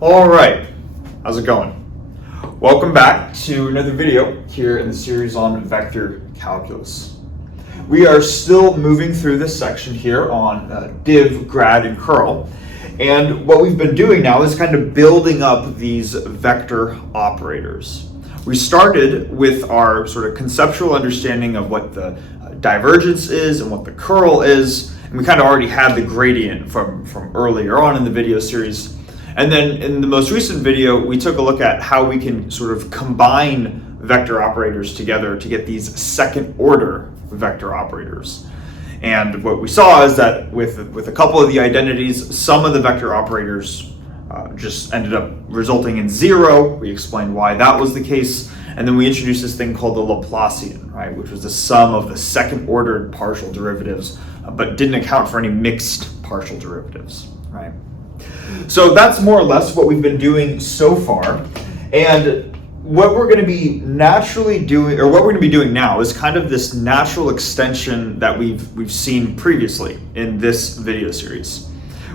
All right, how's it going? Welcome back to another video here in the series on vector calculus. We are still moving through this section here on div, grad, and curl. And what we've been doing now is kind of building up these vector operators. We started with our sort of conceptual understanding of what the divergence is and what the curl is. And we kind of already had the gradient from earlier on in the video series. And then in the most recent video, we took a look at how we can sort of combine vector operators together to get these second order vector operators. And what we saw is that with a couple of the identities, some of the vector operators just ended up resulting in zero. We explained why that was the case. And then we introduced this thing called the Laplacian, right, which was the sum of the second ordered partial derivatives, but didn't account for any mixed partial derivatives, right? So that's more or less what we've been doing so far. And what we're going to be naturally doing, or what we're going to be doing now, is kind of this natural extension that we've seen previously in this video series,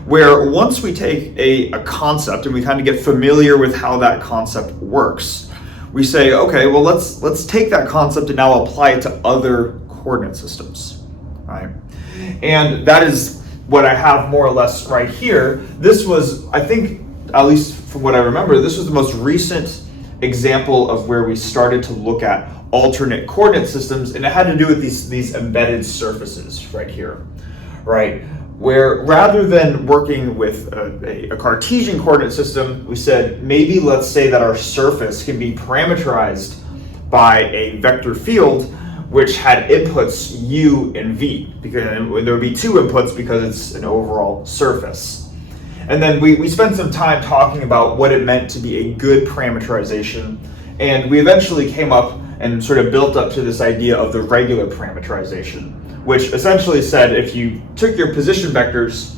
where once we take a concept and we kind of get familiar with how that concept works, we say, okay, well, let's take that concept and now apply it to other coordinate systems, right? And that is what I have more or less right here. This was, I think, at least from what I remember, this was the most recent example of where we started to look at alternate coordinate systems, and it had to do with these embedded surfaces right here, right? Where rather than working with a Cartesian coordinate system, we said maybe let's say that our surface can be parameterized by a vector field which had inputs u and v, because there would be two inputs because it's an overall surface. And then we spent some time talking about what it meant to be a good parameterization, and we eventually came up and sort of built up to this idea of the regular parameterization, which essentially said if you took your position vectors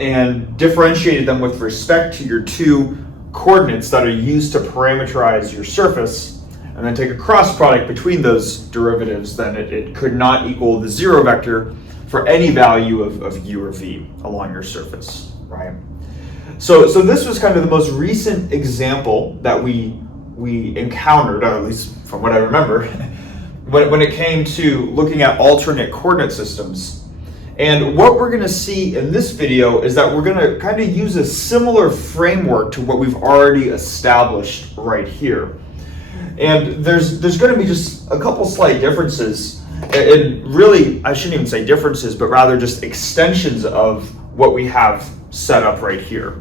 and differentiated them with respect to your two coordinates that are used to parameterize your surface, and then take a cross product between those derivatives, then it could not equal the zero vector for any value of u or v along your surface, right? So this was kind of the most recent example that we encountered, or at least from what I remember, when it came to looking at alternate coordinate systems. And what we're going to see in this video is that we're going to kind of use a similar framework to what we've already established right here. And there's going to be just a couple slight differences, and really, I shouldn't even say differences, but rather just extensions of what we have set up right here.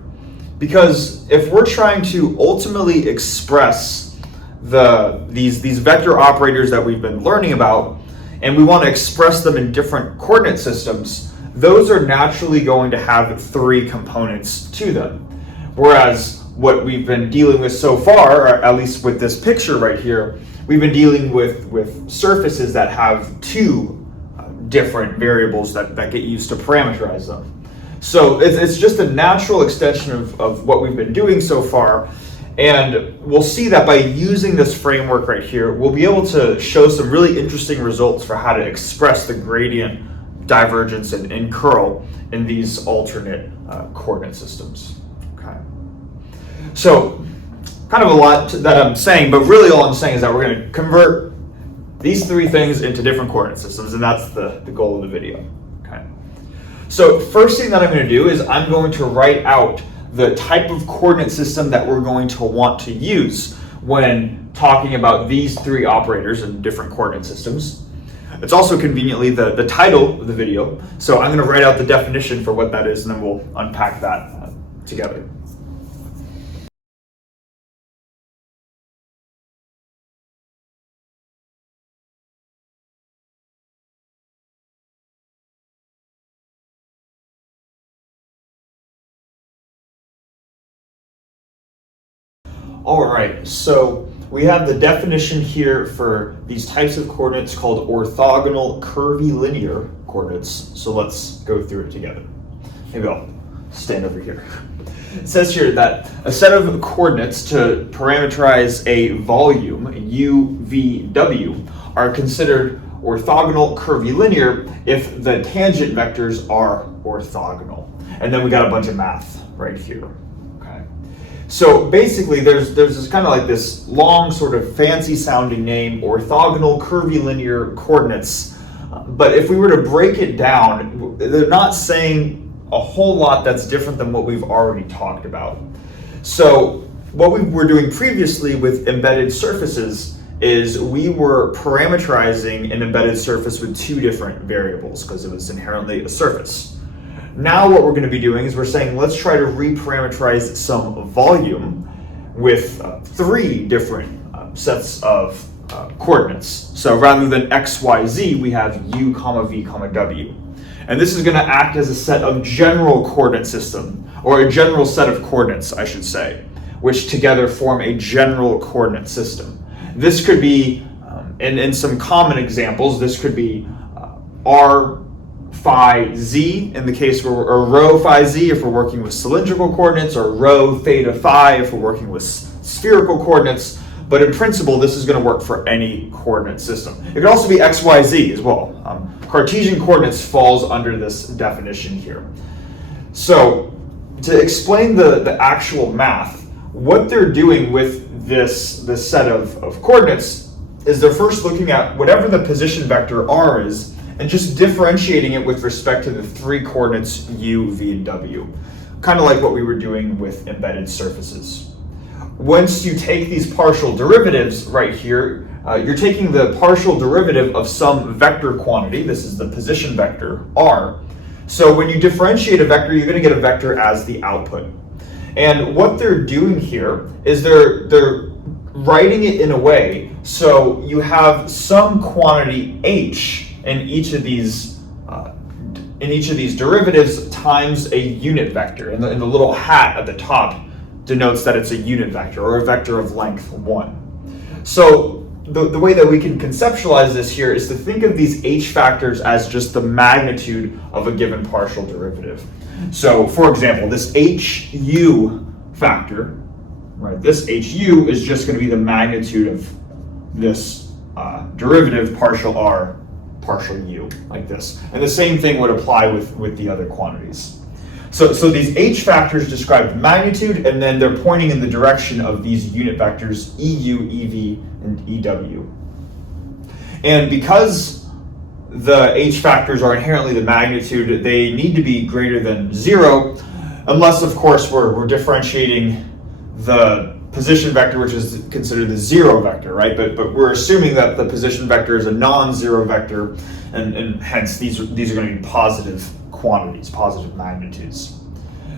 Because if we're trying to ultimately express these vector operators that we've been learning about, and we want to express them in different coordinate systems, those are naturally going to have three components to them. Whereas what we've been dealing with so far, or at least with this picture right here, we've been dealing with surfaces that have two different variables that get used to parameterize them. So it's just a natural extension of what we've been doing so far. And we'll see that by using this framework right here, we'll be able to show some really interesting results for how to express the gradient, divergence, and curl in these alternate coordinate systems. Okay. So kind of a lot that I'm saying, but really all I'm saying is that we're going to convert these three things into different coordinate systems, and that's the goal of the video. Okay. So first thing that I'm going to do is I'm going to write out the type of coordinate system that we're going to want to use when talking about these three operators in different coordinate systems. It's also conveniently the title of the video, so I'm going to write out the definition for what that is, and then we'll unpack that together. All right, so we have the definition here for these types of coordinates called orthogonal curvilinear coordinates. So let's go through it together. Maybe I'll stand over here. It says here that a set of coordinates to parameterize a volume, u, v, w, are considered orthogonal curvilinear if the tangent vectors are orthogonal. And then we got a bunch of math right here. Okay. So basically, there's this kind of like this long, sort of fancy sounding name, orthogonal curvilinear coordinates. But if we were to break it down, they're not saying a whole lot that's different than what we've already talked about. So what we were doing previously with embedded surfaces is we were parameterizing an embedded surface with two different variables because it was inherently a surface. Now what we're going to be doing is we're saying let's try to reparameterize some volume with three different sets of coordinates. So rather than x, y, z, we have u, comma, v, comma, w. And this is going to act as a set of general coordinate system, or a general set of coordinates, I should say, which together form a general coordinate system. This could be, in some common examples, this could be r phi z in the case where, or rho phi z if we're working with cylindrical coordinates, or rho theta phi if we're working with spherical coordinates. But in principle, this is going to work for any coordinate system. It could also be x, y, z as well. Cartesian coordinates falls under this definition here. So to explain the actual math, what they're doing with this set of coordinates is they're first looking at whatever the position vector r is and just differentiating it with respect to the three coordinates u, v, and w. Kind of like what we were doing with embedded surfaces. Once you take these partial derivatives right here, you're taking the partial derivative of some vector quantity. This is the position vector r. So when you differentiate a vector, you're going to get a vector as the output. And what they're doing here is they're writing it in a way so you have some quantity h in each of these derivatives times a unit vector. And the little hat at the top denotes that it's a unit vector, or a vector of length 1. So the way that we can conceptualize this here is to think of these h factors as just the magnitude of a given partial derivative. So for example, this hu factor, right, this hu is just going to be the magnitude of this derivative partial r partial u, like this. And the same thing would apply with the other quantities. So these h factors describe the magnitude, and then they're pointing in the direction of these unit vectors EU, EV, and EW. And because the h factors are inherently the magnitude, they need to be greater than 0, unless of course we're differentiating the position vector, which is considered the 0 vector, right? But we're assuming that the position vector is a non-zero vector, and hence these are going to be positive quantities, positive magnitudes.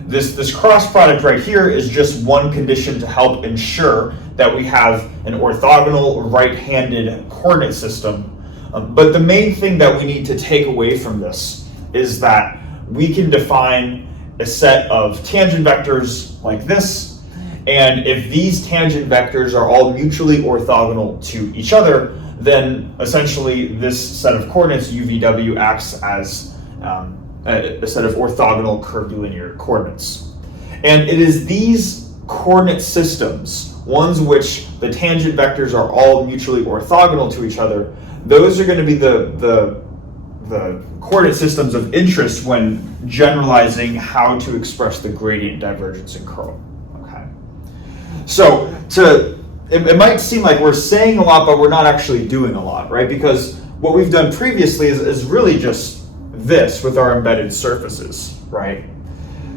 This cross product right here is just one condition to help ensure that we have an orthogonal right-handed coordinate system. But the main thing that we need to take away from this is that we can define a set of tangent vectors like this, and if these tangent vectors are all mutually orthogonal to each other, then essentially this set of coordinates UVW acts as a set of orthogonal curvilinear coordinates. And it is these coordinate systems, ones which the tangent vectors are all mutually orthogonal to each other, those are going to be the coordinate systems of interest when generalizing how to express the gradient, divergence, and curl. Okay. So it might seem like we're saying a lot, but we're not actually doing a lot, right? Because what we've done previously is really just this with our embedded surfaces, right?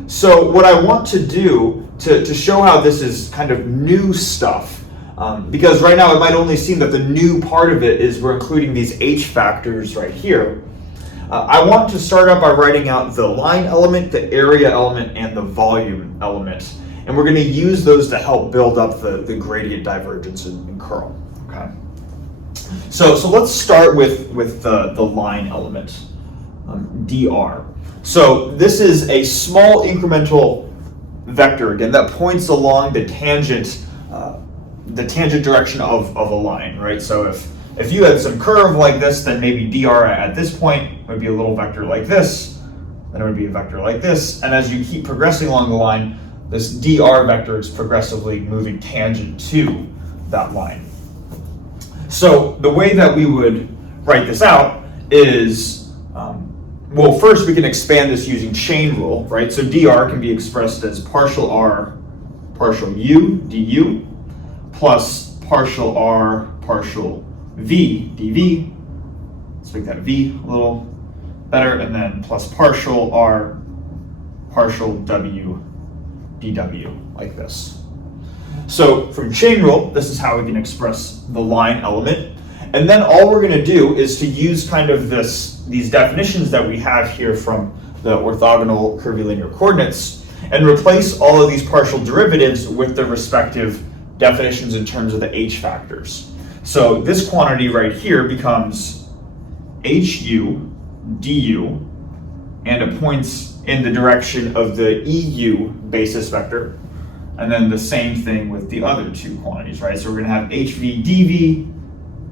So what I want to do to show how this is kind of new stuff, because right now it might only seem that the new part of it is we're including these h factors right here. I want to start out by writing out the line element, the area element, and the volume element. And we're going to use those to help build up the gradient, divergence, and curl. Okay. So let's start with the line element, dr. So this is a small incremental vector, again, that points along the tangent direction of a line, right? So if you had some curve like this, then maybe dr at this point would be a little vector like this, then it would be a vector like this, and as you keep progressing along the line, this dr vector is progressively moving tangent to that line. So the way that we would write this out is, well, first we can expand this using chain rule, right? So dr can be expressed as partial r partial u du plus partial r partial v dv. Let's make that v a little better, and then plus partial r partial w dw, like this. So from chain rule, this is how we can express the line element. And then all we're going to do is to use kind of these definitions that we have here from the orthogonal curvilinear coordinates and replace all of these partial derivatives with the respective definitions in terms of the h factors. So this quantity right here becomes hu du, and it points in the direction of the EU basis vector, and then the same thing with the other two quantities, right? So we're going to have HV dV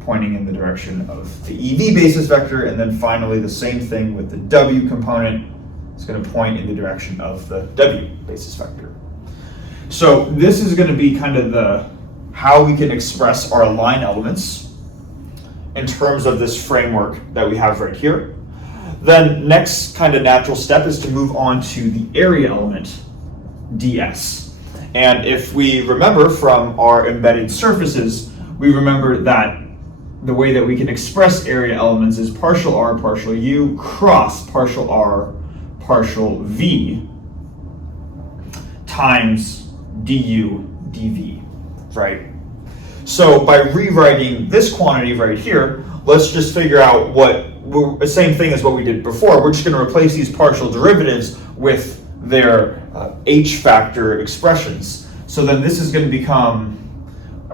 pointing in the direction of the EV basis vector, and then finally the same thing with the W component. It's going to point in the direction of the W basis vector. So this is going to be kind of how we can express our line elements in terms of this framework that we have right here. Then next kind of natural step is to move on to the area element, ds. And if we remember from our embedded surfaces, we remember that the way that we can express area elements is partial r partial u cross partial r partial v times du dv, right? So by rewriting this quantity right here, let's just figure out the same thing as what we did before. We're just going to replace these partial derivatives with their h factor expressions. So then this is going to become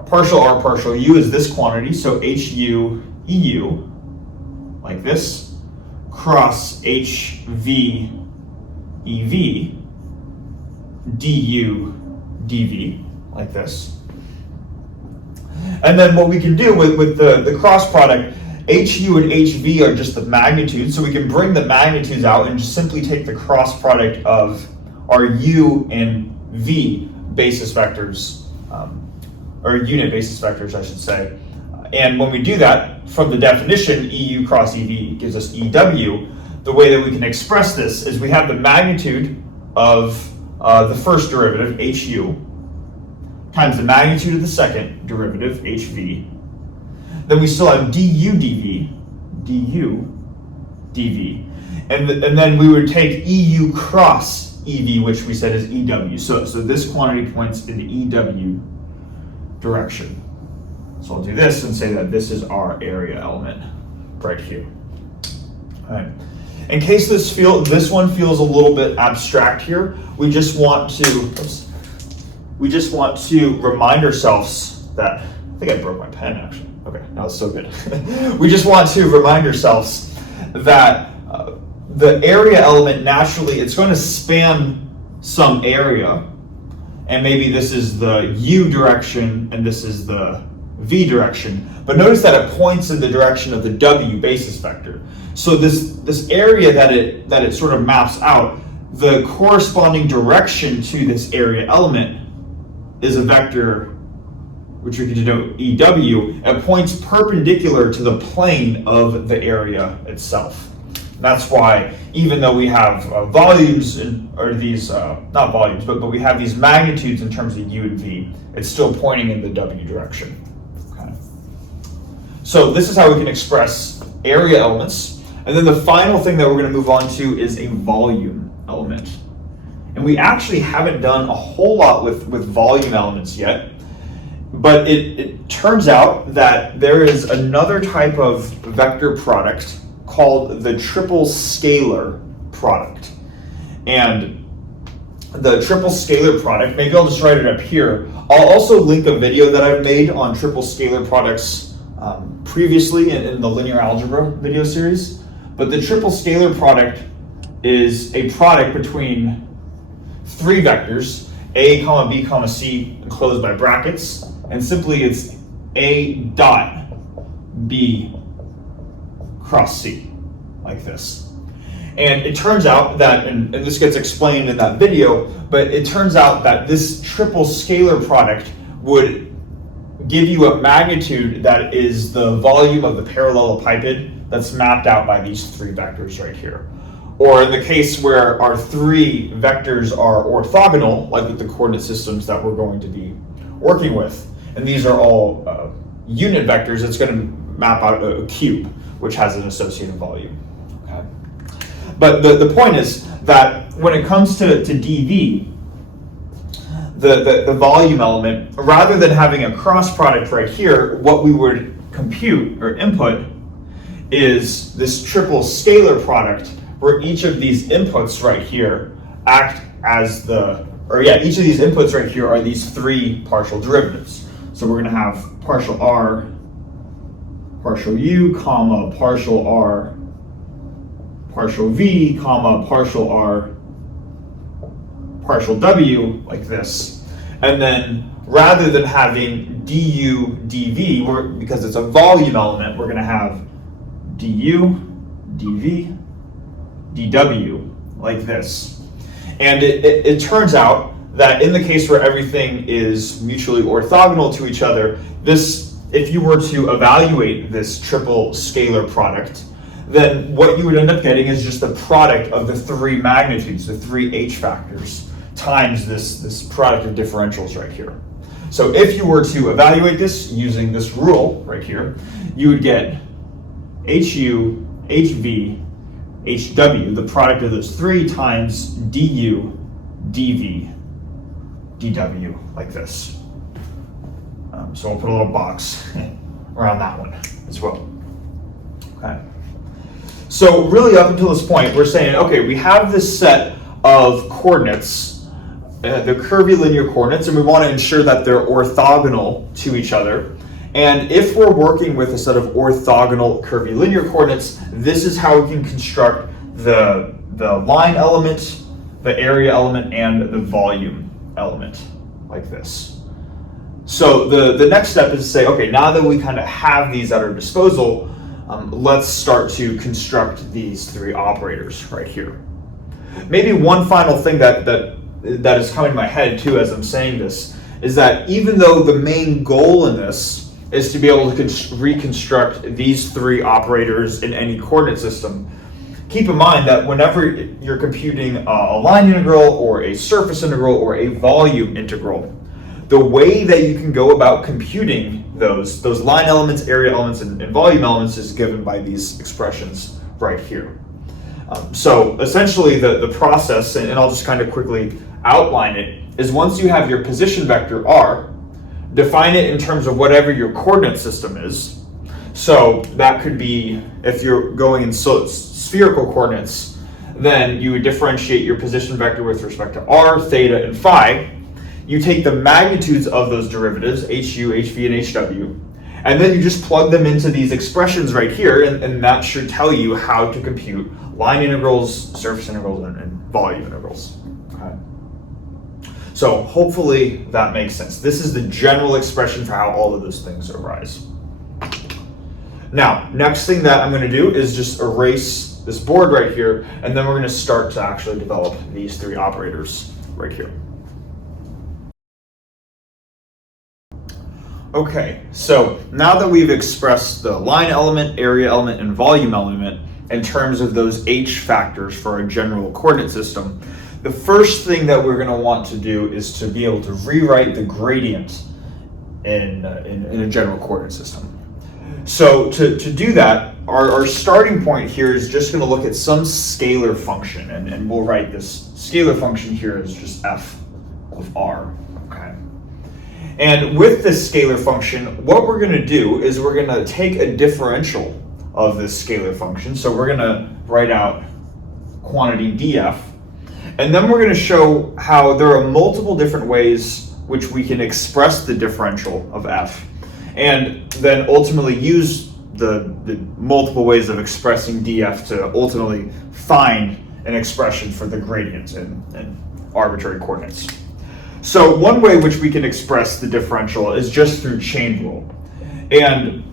partial r partial u is this quantity, so hu eu, like this, cross hv ev du dv, like this. And then what we can do with the cross product, hu and hv are just the magnitudes, so we can bring the magnitudes out and just simply take the cross product of our u and v basis vectors, or unit basis vectors, I should say. And when we do that, from the definition, EU cross EV gives us EW. The way that we can express this is we have the magnitude of the first derivative, HU, times the magnitude of the second derivative, HV. Then we still have du dv, and then we would take EU cross EV, which we said is EW. So this quantity points in the EW direction. So I'll do this and say that this is our area element right here. All right. In case this one feels a little bit abstract here, we just want to remind ourselves that, I think I broke my pen actually. Okay, now it's so good. We just want to remind ourselves that the area element naturally, it's going to span some area, and maybe this is the u direction and this is the v direction, but notice that it points in the direction of the w basis vector. So this area that it sort of maps out, the corresponding direction to this area element is a vector which we can denote EW. It points perpendicular to the plane of the area itself. That's why even though we have volumes, or these, not volumes, but we have these magnitudes in terms of u and v, it's still pointing in the w direction. Okay. So this is how we can express area elements. And then the final thing that we're going to move on to is a volume element. And we actually haven't done a whole lot with volume elements yet, but it turns out that there is another type of vector product called the triple scalar product. And the triple scalar product, maybe I'll just write it up here. I'll also link a video that I've made on triple scalar products previously in the linear algebra video series. But the triple scalar product is a product between three vectors, a comma b comma c enclosed by brackets, and simply it's a dot b cross c, like this. And it turns out that, and this gets explained in that video, but it turns out that this triple scalar product would give you a magnitude that is the volume of the parallelepiped that's mapped out by these three vectors right here. Or in the case where our three vectors are orthogonal, like with the coordinate systems that we're going to be working with, and these are all unit vectors, it's going to map out a cube, which has an associated volume. Okay? But the point is that when it comes to dV, the volume element, rather than having a cross product right here, what we would compute or input is this triple scalar product where each of these inputs right here act as each of these inputs right here are these three partial derivatives. So we're going to have partial r, partial u, comma, partial r, partial v, comma, partial r, partial w, like this. And then rather than having du, dv, because it's a volume element, we're going to have du, dv, dw, like this. And it turns out that in the case where everything is mutually orthogonal to each other, if you were to evaluate this triple scalar product, then what you would end up getting is just the product of the three magnitudes, the three h factors, times this product of differentials right here. So if you were to evaluate this using this rule right here, you would get hu, hv, hw, the product of those three, times du, dv, dw, like this. So we'll put a little box around that one as well. Okay. So really up until this point, we're saying, okay, we have this set of coordinates, the curvilinear coordinates, and we want to ensure that they're orthogonal to each other. And if we're working with a set of orthogonal curvilinear coordinates, this is how we can construct the line element, the area element, and the volume element, like this. So the next step is to say, okay, now that we kind of have these at our disposal, let's start to construct these three operators right here. Maybe one final thing that is coming to my head too as I'm saying this is that even though the main goal in this is to be able to reconstruct these three operators in any coordinate system, keep in mind that whenever you're computing a line integral or a surface integral or a volume integral, the way that you can go about computing those line elements, area elements, and volume elements is given by these expressions right here. So essentially the process, and I'll just kind of quickly outline it, is once you have your position vector r, define it in terms of whatever your coordinate system is. So that could be, if you're going in spherical coordinates, then you would differentiate your position vector with respect to r, theta, and phi. You take the magnitudes of those derivatives, hu, hv, and hw, and then you just plug them into these expressions right here, and that should tell you how to compute line integrals, surface integrals, and volume integrals. Okay. So hopefully that makes sense. This is the general expression for how all of those things arise. Now, next thing that I'm going to do is just erase this board right here, and then we're going to start to actually develop these three operators right here. Okay, so now that we've expressed the line element, area element, and volume element in terms of those h factors for a general coordinate system, the first thing that we're going to want to do is to be able to rewrite the gradient in a general coordinate system. So to do that, our starting point here is just going to look at some scalar function, and we'll write this scalar function here as just f of r. Okay. And with this scalar function, what we're going to do is we're going to take a differential of this scalar function. So we're going to write out quantity df, and then we're going to show how there are multiple different ways which we can express the differential of f, and then ultimately use the multiple ways of expressing df to ultimately find an expression for the gradient in arbitrary coordinates. So one way which we can express the differential is just through chain rule. And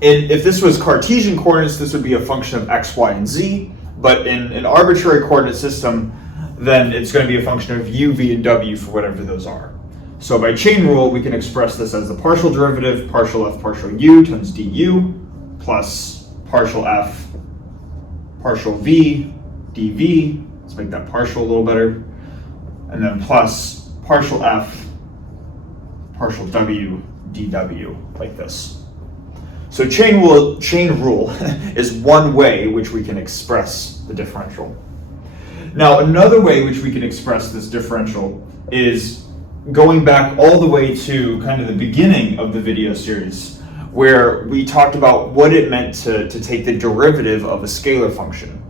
if this was Cartesian coordinates, this would be a function of x, y, and z. But in an arbitrary coordinate system, then it's going to be a function of u, v, and w for whatever those are. So by chain rule, we can express this as the partial derivative, partial f, partial u times du, plus partial f, partial v, dv, let's make that partial a little better, and then plus partial f, partial w, dw, like this. So chain rule is one way which we can express the differential. Now another way which we can express this differential is going back all the way to kind of the beginning of the video series, where we talked about what it meant to take the derivative of a scalar function.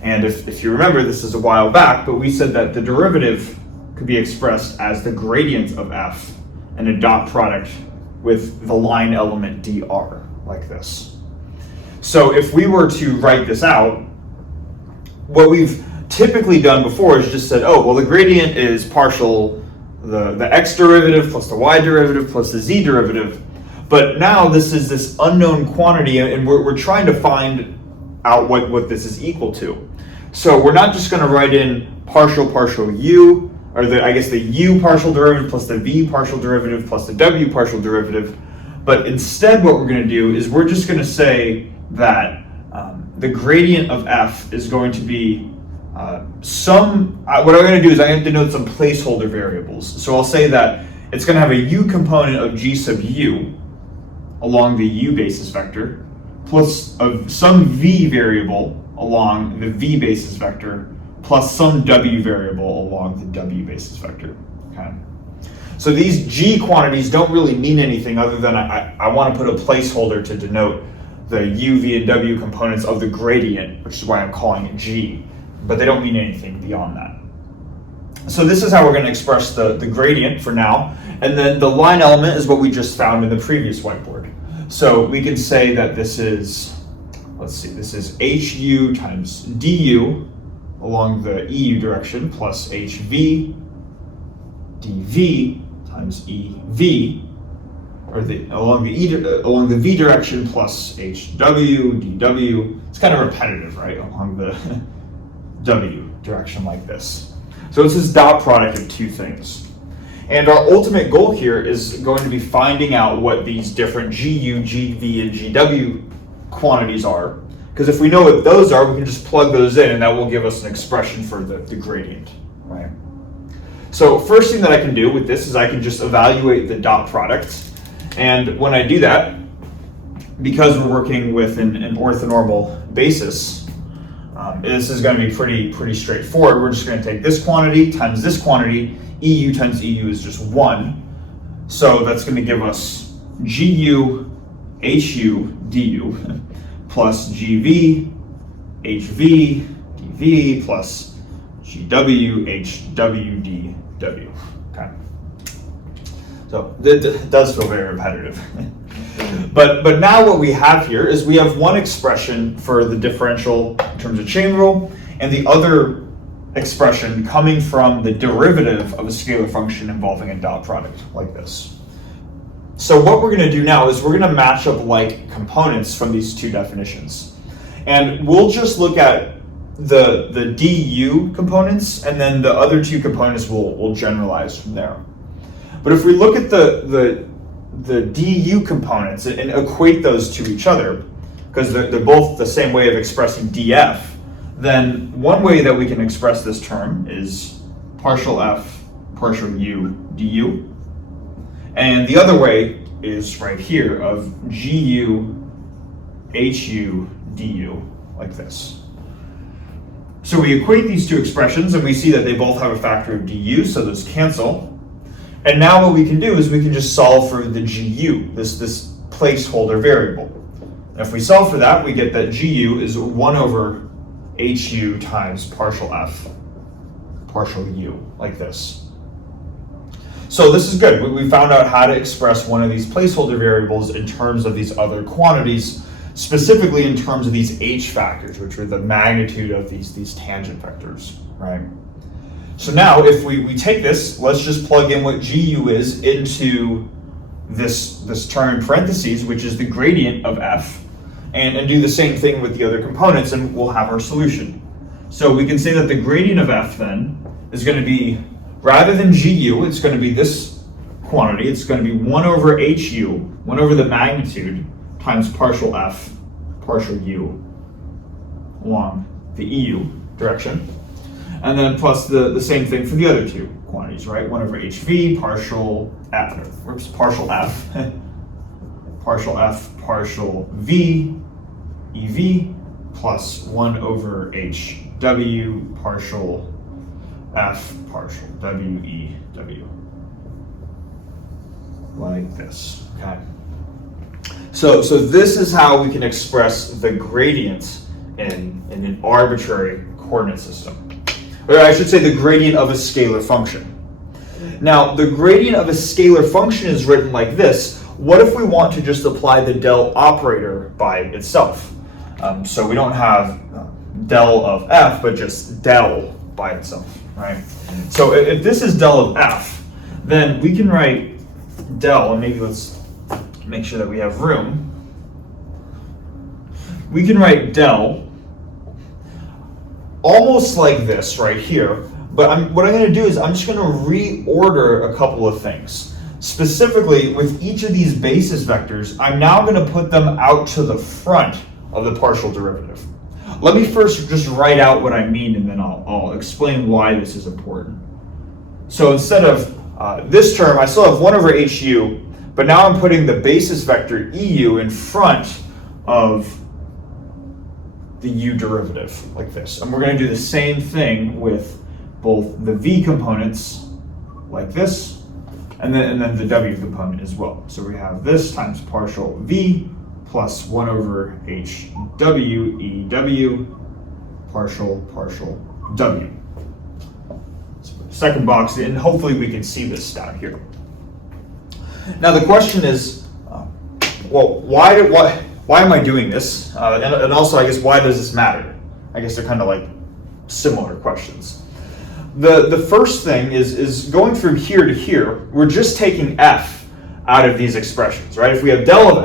And if you remember, this is a while back, but we said that the derivative could be expressed as the gradient of f and a dot product with the line element dr, like this. So if we were to write this out, what we've typically done before is just said, oh, well, the gradient is partial the x derivative plus the y derivative plus the z derivative. But now this is this unknown quantity, and we're trying to find out what this is equal to. So we're not just going to write in partial u, or the u partial derivative plus the v partial derivative plus the w partial derivative. But instead what we're going to do is we're just going to say that the gradient of f is going to be what I'm going to do is I'm going to denote some placeholder variables. So I'll say that it's going to have a u component of g sub u along the u basis vector, plus some v variable along the v basis vector, plus some w variable along the w basis vector. Okay. So these g quantities don't really mean anything other than I want to put a placeholder to denote the u, v, and w components of the gradient, which is why I'm calling it g, but they don't mean anything beyond that. So this is how we're going to express the gradient for now, and then the line element is what we just found in the previous whiteboard. So we can say that this is, this is hu times du along the EU direction plus hv dv times ev, or along the v direction plus hw dw. It's kind of repetitive, right? Along the w direction like this. So it's this dot product of two things. And our ultimate goal here is going to be finding out what these different gu, gv, and gw quantities are. Because if we know what those are, we can just plug those in, and that will give us an expression for the gradient, right? So first thing that I can do with this is I can just evaluate the dot product. And when I do that, because we're working with an orthonormal basis, this is going to be pretty straightforward. We're just going to take this quantity times this quantity. EU times EU is just 1. So that's going to give us GU, HU, DU plus GV, HV, DV plus GW, HW, DW. Okay. So it does feel very repetitive. But now what we have here is we have one expression for the differential in terms of chain rule, and the other expression coming from the derivative of a scalar function involving a dot product, like this. So what we're going to do now is we're going to match up like components from these two definitions. And we'll just look at the du components, and then the other two components we'll generalize from there. But if we look at the du components and equate those to each other, because they're both the same way of expressing df, then one way that we can express this term is partial f, partial u, du. And the other way is right here of gu, hu, du, like this. So we equate these two expressions, and we see that they both have a factor of du, so those cancel. And now what we can do is we can just solve for the gu, this placeholder variable. And if we solve for that, we get that gu is 1 over hu times partial f, partial u, like this. So this is good. We found out how to express one of these placeholder variables in terms of these other quantities, specifically in terms of these h factors, which are the magnitude of these tangent vectors, right? So now if we take this, let's just plug in what gu is into this term in parentheses, which is the gradient of f, and do the same thing with the other components, and we'll have our solution. So we can say that the gradient of f then is going to be, rather than gu, it's going to be this quantity. It's going to be 1 over hu, 1 over the magnitude, times partial f, partial u, along the EU. direction. And then plus the same thing for the other two quantities, right? 1 over hv partial f, partial f, partial f partial v ev plus 1 over hw partial f partial w e w. Like this, okay? So this is how we can express the gradient in an arbitrary coordinate system. Or I should say the gradient of a scalar function. Now, the gradient of a scalar function is written like this. What if we want to just apply the del operator by itself? So we don't have del of f, but just del by itself, right? So if this is del of f, then we can write del, and maybe let's make sure that we have room. We can write del almost like this right here, but what I'm going to do is I'm just going to reorder a couple of things. Specifically, with each of these basis vectors, I'm now going to put them out to the front of the partial derivative. Let me first just write out what I mean, and then I'll explain why this is important. So instead of this term, I still have 1 over hu, but now I'm putting the basis vector eu in front of the u derivative, like this. And we're going to do the same thing with both the v components, like this, and then the w component as well. So we have this times partial v plus 1 over hw ew partial w. Second box, and hopefully we can see this down here. Now the question is, well, why am I doing this? And also, I guess, why does this matter? I guess they're kind of like similar questions. The first thing is going from here to here, we're just taking f out of these expressions, right? If we have del of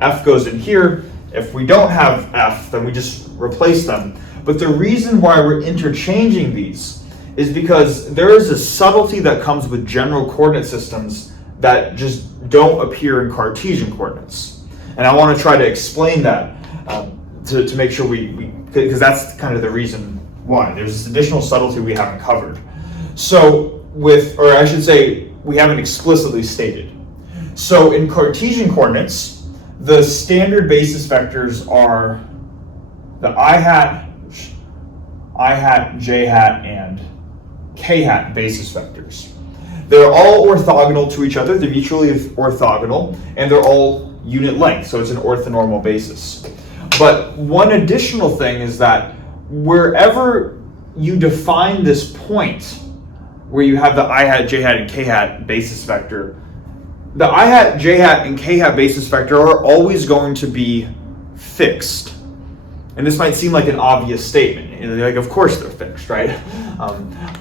f goes in here. If we don't have f, then we just replace them. But the reason why we're interchanging these is because there is a subtlety that comes with general coordinate systems that just don't appear in Cartesian coordinates. And I want to try to explain that to make sure because that's kind of the reason why. There's this additional subtlety we haven't covered. So or I should say, we haven't explicitly stated. So in Cartesian coordinates, the standard basis vectors are the I hat, j hat, and k hat basis vectors. They're all orthogonal to each other, they're mutually orthogonal, and they're all unit length, so it's an orthonormal basis. But one additional thing is that wherever you define this point where you have the I hat, j hat, and k hat basis vector, the I hat, j hat, and k hat basis vector are always going to be fixed. And this might seem like an obvious statement. Like, of course they're fixed, right?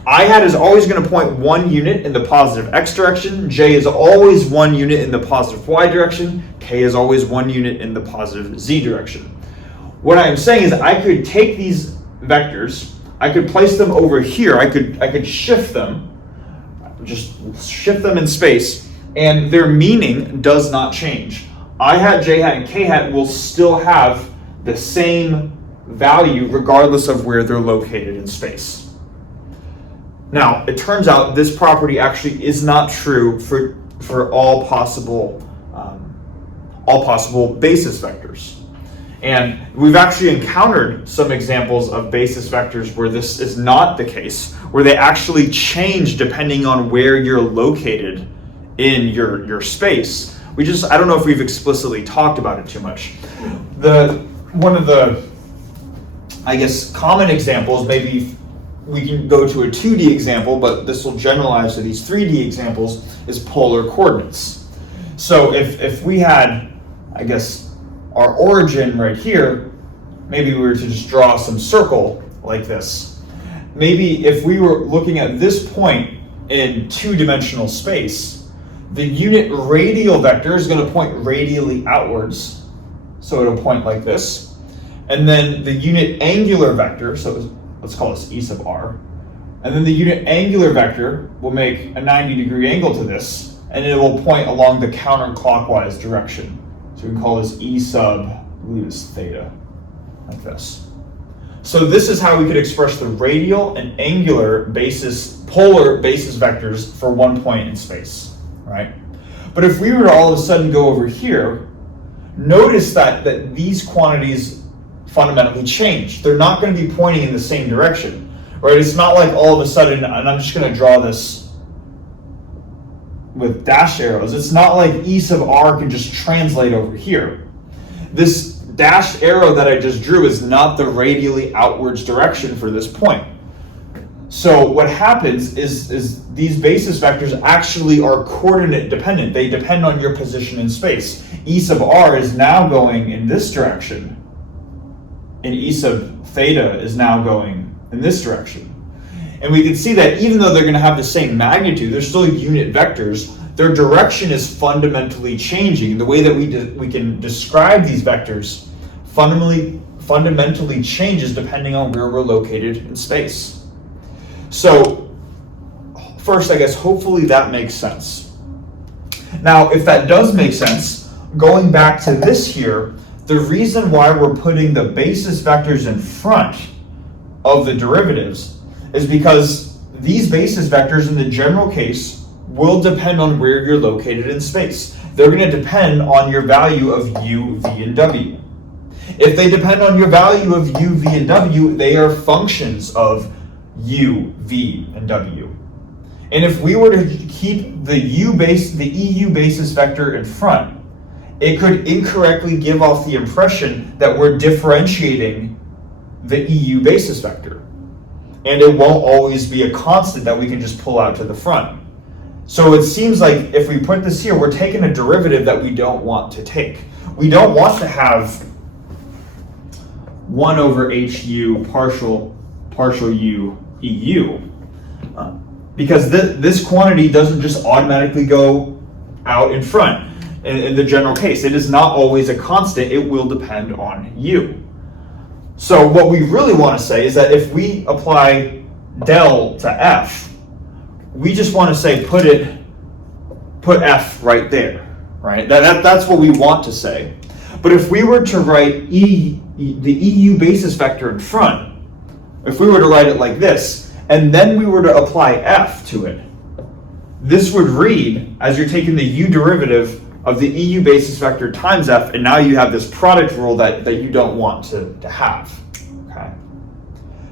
I hat is always going to point 1 unit in the positive x direction. J is always 1 unit in the positive y direction. K is always 1 unit in the positive z direction. What I'm saying is I could take these vectors, I could place them over here. I could shift them, just shift them in space, and their meaning does not change. I hat, j hat, and k hat will still have the same value regardless of where they're located in space. Now, it turns out this property actually is not true for all possible basis vectors. And we've actually encountered some examples of basis vectors where this is not the case, where they actually change depending on where you're located in your space. I don't know if we've explicitly talked about it too much. One of the, I guess, common examples, maybe we can go to a 2D example, but this will generalize to these 3D examples, is polar coordinates. So if we had, I guess, our origin right here, maybe we were to just draw some circle like this. Maybe if we were looking at this point in 2-dimensional space, the unit radial vector is going to point radially outwards. So it'll point like this. And then the unit angular vector, so let's call this E sub r. And then the unit angular vector will make a 90-degree angle to this, and it will point along the counterclockwise direction. So we can call this E sub, I believe it's theta, like this. So this is how we could express the radial and angular polar basis vectors for one point in space, right? But if we were to all of a sudden go over here, notice that these quantities fundamentally change. They're not going to be pointing in the same direction, right? It's not like all of a sudden, and I'm just going to draw this with dashed arrows. It's not like E sub r can just translate over here. This dashed arrow that I just drew is not the radially outwards direction for this point. So what happens is these basis vectors actually are coordinate dependent. They depend on your position in space. E sub r is now going in this direction, and E sub theta is now going in this direction. And we can see that even though they're going to have the same magnitude, they're still unit vectors, their direction is fundamentally changing. The way that we can describe these vectors fundamentally changes depending on where we're located in space. So first, I guess, hopefully that makes sense. Now, if that does make sense, going back to this here, the reason why we're putting the basis vectors in front of the derivatives is because these basis vectors in the general case will depend on where you're located in space. They're going to depend on your value of u, v, and w. If they depend on your value of u, v, and w, they are functions of u, v, and w. And if we were to keep the EU basis vector in front, it could incorrectly give off the impression that we're differentiating the EU basis vector. And it won't always be a constant that we can just pull out to the front. So it seems like if we put this here, we're taking a derivative that we don't want to take. We don't want to have 1 over HU partial U EU, because this quantity doesn't just automatically go out in front in the general case. It is not always a constant. It will depend on U. So what we really want to say is that if we apply del to F, we just want to say put F right there, right? That's what we want to say. But if we were to write the EU basis vector in front, if we were to write it like this, and then we were to apply F to it, this would read as you're taking the U derivative of the EU basis vector times F, and now you have this product rule that you don't want to have. Okay.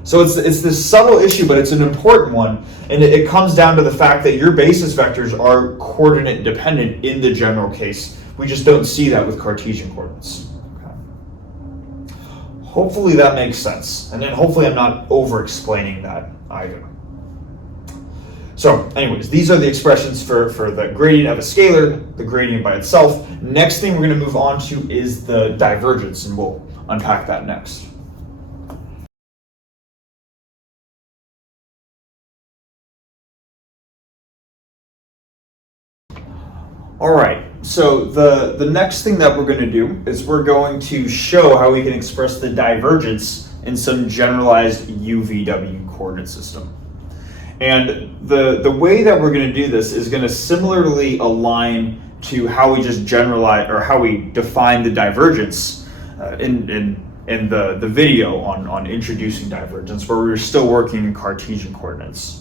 So it's this subtle issue, but it's an important one, and it comes down to the fact that your basis vectors are coordinate dependent in the general case. We just don't see that with Cartesian coordinates. Okay. Hopefully that makes sense, and then hopefully I'm not over-explaining that either. So anyways, these are the expressions for the gradient of a scalar, the gradient by itself. Next thing we're going to move on to is the divergence, and we'll unpack that next. All right, so the next thing that we're going to do is we're going to show how we can express the divergence in some generalized UVW coordinate system. And the way that we're going to do this is going to similarly align to how we just generalize, or how we define the divergence in the video on introducing divergence, where we're still working in Cartesian coordinates.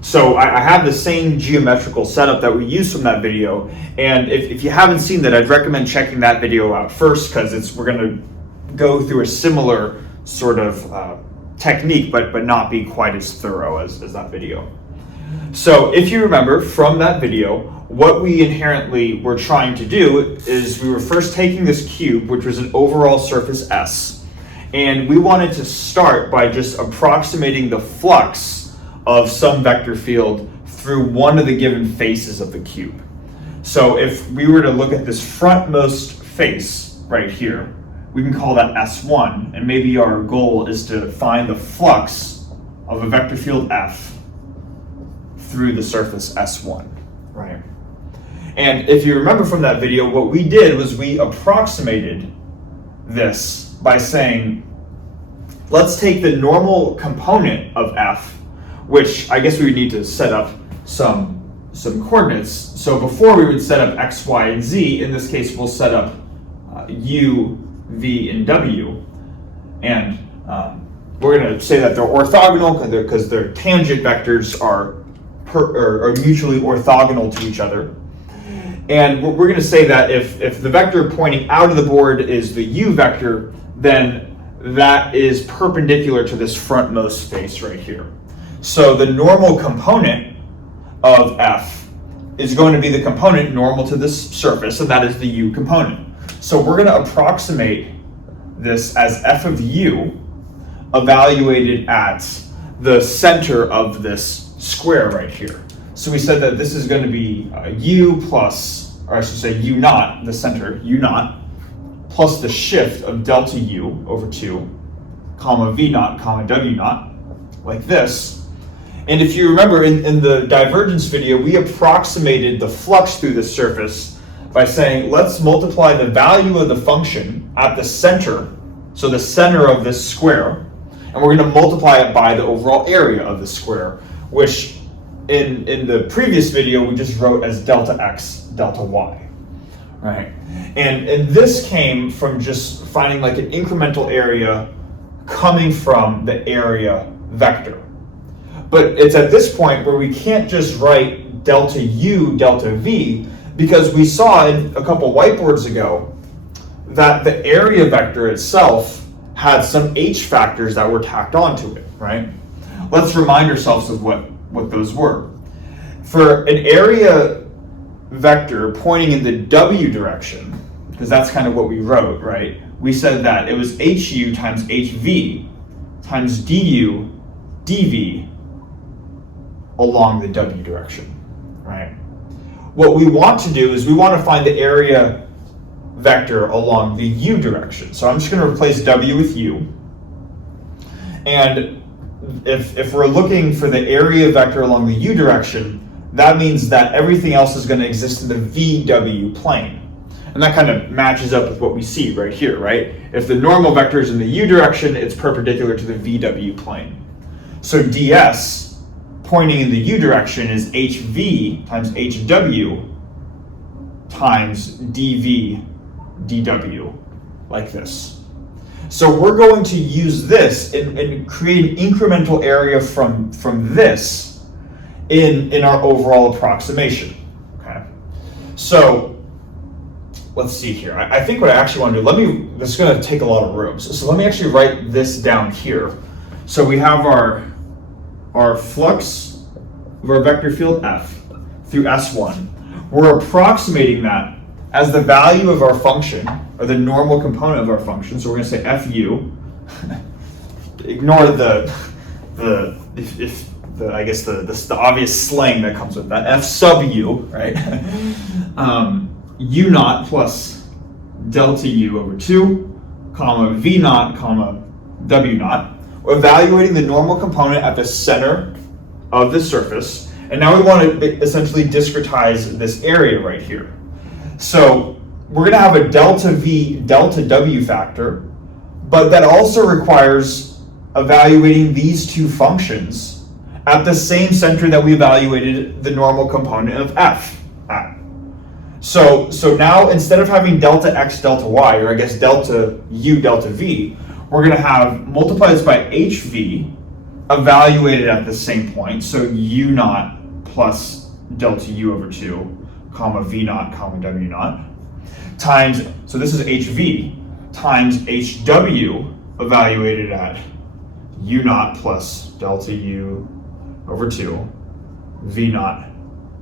So I have the same geometrical setup that we used from that video, and if you haven't seen that, I'd recommend checking that video out first, because we're going to go through a similar sort of technique, but not be quite as thorough as that video. So if you remember from that video, what we inherently were trying to do is we were first taking this cube, which was an overall surface S, and we wanted to start by just approximating the flux of some vector field through one of the given faces of the cube. So if we were to look at this frontmost face right here, we can call that S1, and maybe our goal is to find the flux of a vector field F through the surface S1, right? And if you remember from that video, what we did was we approximated this by saying, let's take the normal component of F, which I guess we would need to set up some coordinates. So before we would set up X, Y, and Z, in this case we'll set up U, V, and W. And we're going to say that they're orthogonal because their tangent vectors are mutually orthogonal to each other. And we're going to say that if the vector pointing out of the board is the u vector, then that is perpendicular to this frontmost face right here. So the normal component of f is going to be the component normal to this surface, and that is the u component. So we're going to approximate this as f of u evaluated at the center of this square right here. So we said that this is going to be u plus, or I should say u naught, the center, u naught, plus the shift of delta u over 2, comma v naught, comma w naught, like this. And if you remember in the divergence video, we approximated the flux through this surface by saying, let's multiply the value of the function at the center, so the center of this square, and we're going to multiply it by the overall area of the square, which in the previous video we just wrote as delta x, delta y, right? And this came from just finding like an incremental area coming from the area vector. But it's at this point where we can't just write delta u, delta v, because we saw in a couple whiteboards ago that the area vector itself had some h factors that were tacked onto it, right? Let's remind ourselves of what those were. For an area vector pointing in the w direction, because that's kind of what we wrote, right? We said that it was hu times hv times du dv along the w direction, right? What we want to do is we want to find the area vector along the u direction. So I'm just going to replace w with u. And if we're looking for the area vector along the u direction, that means that everything else is going to exist in the VW plane. And that kind of matches up with what we see right here, right? If the normal vector is in the u direction, it's perpendicular to the VW plane. So ds pointing in the u direction is hv times hw times dv dw, like this. So we're going to use this and create an incremental area from this in our overall approximation, okay? So let's see here. I think what I actually want to do, this is going to take a lot of room. So let me actually write this down here. So we have our flux of our vector field f through S1. We're approximating that as the value of our function, or the normal component of our function. So we're going to say fu. Ignore the obvious slang that comes with that. F sub u, right? U naught plus delta u over 2, comma v naught, comma w naught. We're evaluating the normal component at the center of the surface. And now we want to essentially discretize this area right here. So we're going to have a delta v, delta w factor, but that also requires evaluating these two functions at the same center that we evaluated the normal component of f at. So now instead of having delta x, delta y, or I guess delta u, delta v, we're going to have multiplied by hv evaluated at the same point. So u naught plus delta u over 2, comma v naught, comma w naught, times, so this is hv, times hw evaluated at u naught plus delta u over 2, v naught,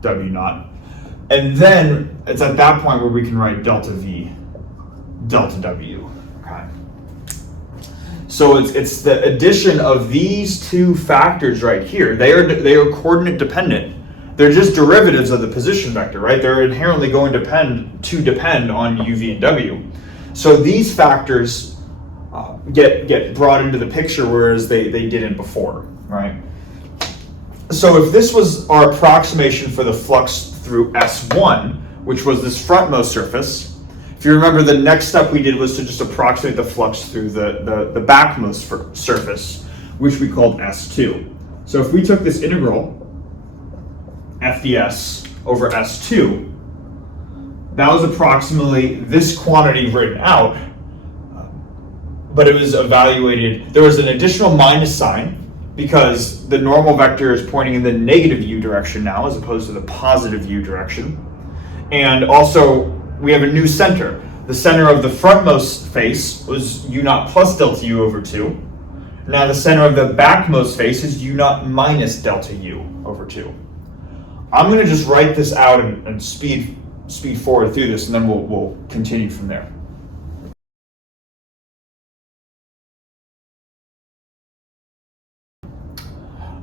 w naught. And then it's at that point where we can write delta v, delta w, okay? So it's the addition of these two factors right here. They are coordinate dependent. They're just derivatives of the position vector, right? They're inherently going to depend on u, v, and w. So these factors get brought into the picture, whereas they didn't before, right? So if this was our approximation for the flux through S1, which was this frontmost surface, if you remember, the next step we did was to just approximate the flux through the backmost surface, which we called S2. So if we took this integral, f ds over S2, that was approximately this quantity written out, but it was evaluated, there was an additional minus sign because the normal vector is pointing in the negative u direction now as opposed to the positive u direction. And also, we have a new center. The center of the frontmost face was u naught plus delta u over 2. Now the center of the backmost face is u naught minus delta u over 2. I'm going to just write this out and speed forward through this, and then we'll continue from there.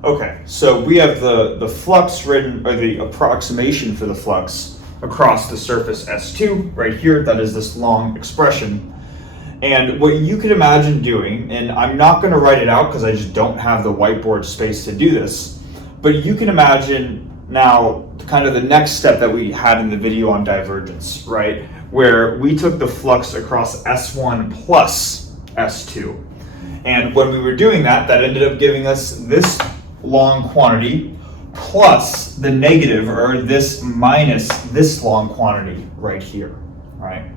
Okay, so we have the flux written, or the approximation for the flux across the surface S2 right here. That is this long expression. And what you could imagine doing, and I'm not going to write it out because I just don't have the whiteboard space to do this, but you can imagine now kind of the next step that we had in the video on divergence, right? Where we took the flux across S1 plus S2. And when we were doing that, that ended up giving us this long quantity plus the negative, or this minus this long quantity right here, right?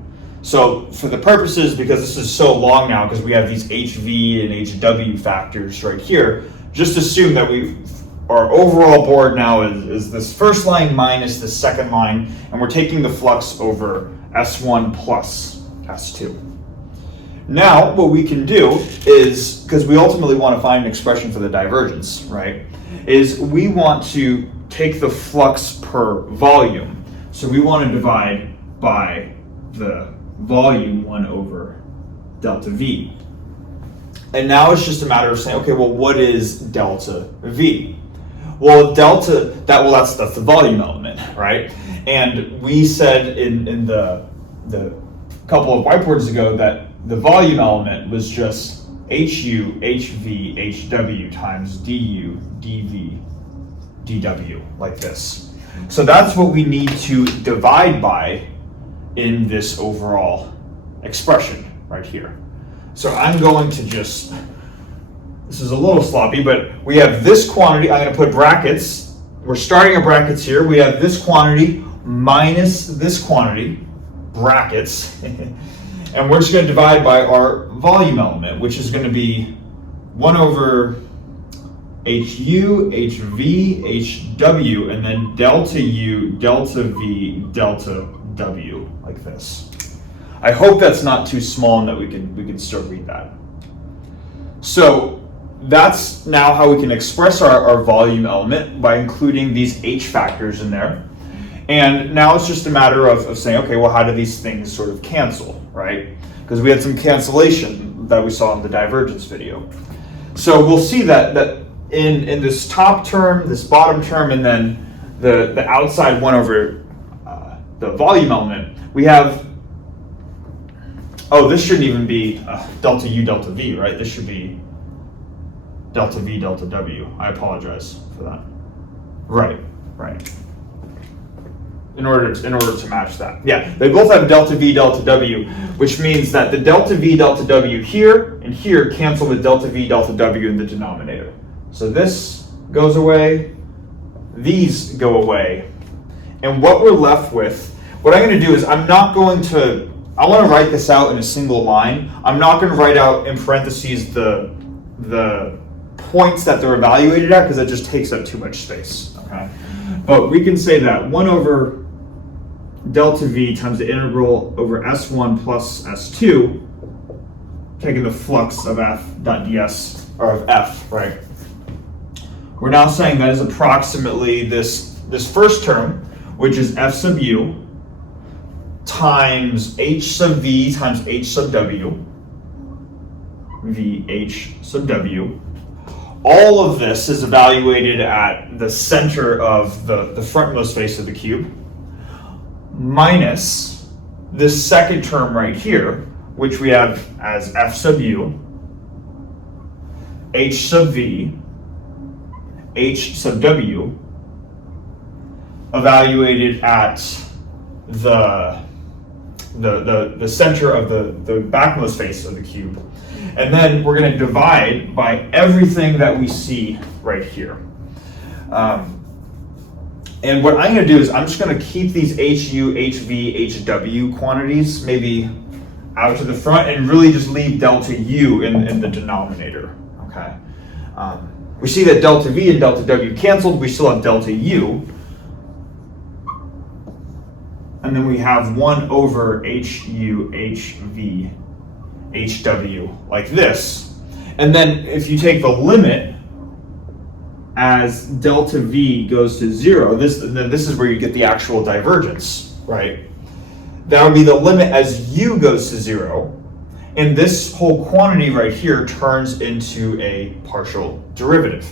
So for the purposes, because this is so long now, because we have these HV and HW factors right here, just assume that our overall board now is this first line minus the second line, and we're taking the flux over S1 plus S2. Now, what we can do is, because we ultimately want to find an expression for the divergence, right, is we want to take the flux per volume. So we want to divide by the volume 1 over delta V. And now it's just a matter of saying, okay, well, what is delta V? Well, that's the volume element, right? And we said in the couple of whiteboards ago that the volume element was just HU, HV, HW times DU, DV, DW, like this. So that's what we need to divide by in this overall expression right here. So I'm going to just, this is a little sloppy, but we have this quantity, I'm going to put brackets. We're starting our brackets here. We have this quantity minus this quantity, brackets. And we're just going to divide by our volume element, which is going to be 1 over HU, HV, HW, and then delta U, delta V, delta W, like this. I hope that's not too small and that we can still read that. So that's now how we can express our volume element, by including these H factors in there. And now it's just a matter of saying, okay, well, how do these things sort of cancel, right? Because we had some cancellation that we saw in the divergence video. So we'll see that in this top term, this bottom term, and then the outside 1 over the volume element, we have, oh, this shouldn't even be delta U, delta V, right? This should be delta V, delta W. I apologize for that. Right. In order to match that. Yeah, they both have delta V, delta W, which means that the delta V, delta W here and here cancel with delta V, delta W in the denominator. So this goes away, these go away. And what we're left with, what I'm going to do is I want to write this out in a single line. I'm not going to write out in parentheses the points that they're evaluated at, because it just takes up too much space. Okay? But we can say that 1 over delta V times the integral over S1 plus S2, taking the flux of f dot ds, or of f, right? We're now saying that is approximately this first term, which is f sub u times h sub v times h sub w, v h sub w. All of this is evaluated at the center of the frontmost face of the cube, minus this second term right here, which we have as f sub u, h sub v, h sub w, evaluated at the center of the backmost face of the cube. And then we're going to divide by everything that we see right here. And what I'm going to do is I'm just going to keep these HU, HV, HW quantities maybe out to the front and really just leave delta u in the denominator, okay? We see that delta v and delta w canceled, we still have delta u. And then we have 1 over hu, hv, hw, like this. And then if you take the limit as delta v goes to 0, this is where you get the actual divergence, right? That would be the limit as u goes to 0. And this whole quantity right here turns into a partial derivative.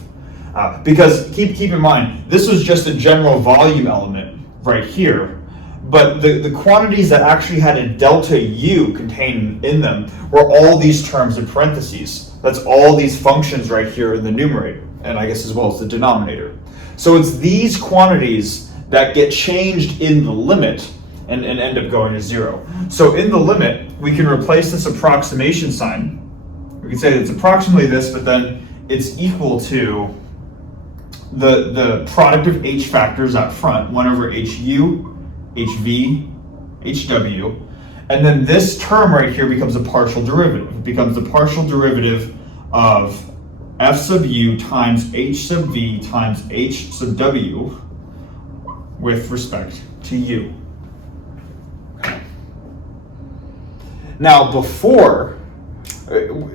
Because keep in mind, this was just a general volume element right here. But the quantities that actually had a delta u contained in them were all these terms in parentheses. That's all these functions right here in the numerator, and I guess as well as the denominator. So it's these quantities that get changed in the limit and end up going to 0. So in the limit, we can replace this approximation sign. We can say that it's approximately this, but then it's equal to the product of h factors up front, 1 over hu, hv, hw, and then this term right here becomes a partial derivative. It becomes the partial derivative of f sub u times h sub v times h sub w with respect to u. Okay. Now before,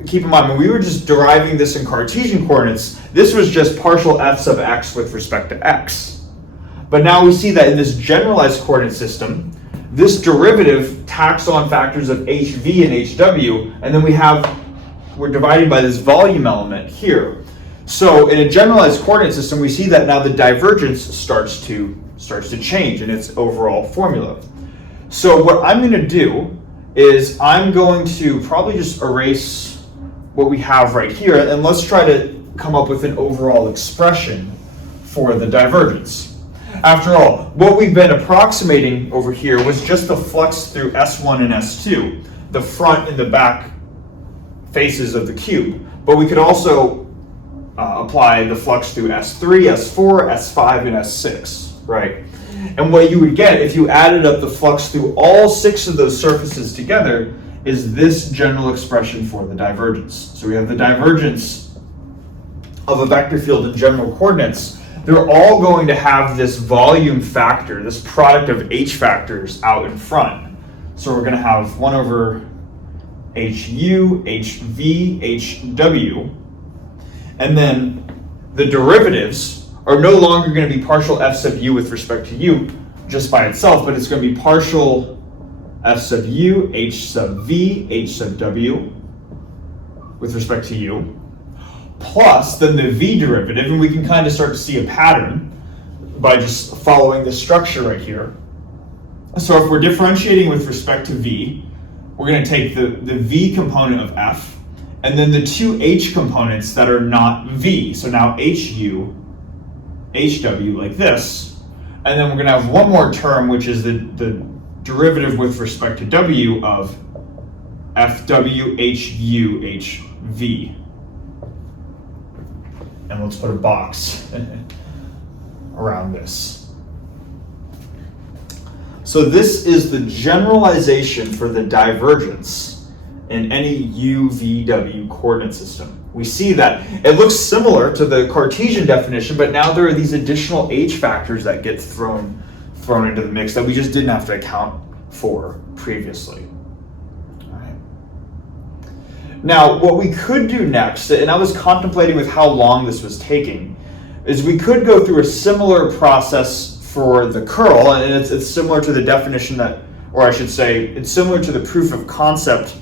keep in mind, when we were just deriving this in Cartesian coordinates, this was just partial f sub x with respect to x. But now we see that in this generalized coordinate system, this derivative tacks on factors of hv and hw, and then we're dividing by this volume element here. So in a generalized coordinate system, we see that now the divergence starts to change in its overall formula. So what I'm going to do is I'm going to probably just erase what we have right here, and let's try to come up with an overall expression for the divergence. After all, what we've been approximating over here was just the flux through S1 and S2, the front and the back faces of the cube. But we could also apply the flux through S3, S4, S5, and S6, right? And what you would get if you added up the flux through all 6 of those surfaces together is this general expression for the divergence. So we have the divergence of a vector field in general coordinates. They're all going to have this volume factor, this product of h factors out in front. So we're going to have 1 over hu, hv, hw, and then the derivatives are no longer going to be partial f sub u with respect to u just by itself, but it's going to be partial f sub u, h sub v, h sub w with respect to u, plus then the v derivative, and we can kind of start to see a pattern by just following the structure right here. So if we're differentiating with respect to v, we're going to take the v component of f, and then the 2 h components that are not v. So now hu, hw like this, and then we're going to have one more term, which is the derivative with respect to w of fw, hu, hv. And let's put a box around this. So this is the generalization for the divergence in any UVW coordinate system. We see that it looks similar to the Cartesian definition, but now there are these additional h factors that get thrown into the mix that we just didn't have to account for previously. Now, what we could do next, and I was contemplating with how long this was taking, is we could go through a similar process for the curl, and it's similar to the definition that, or I should say, it's similar to the proof of concept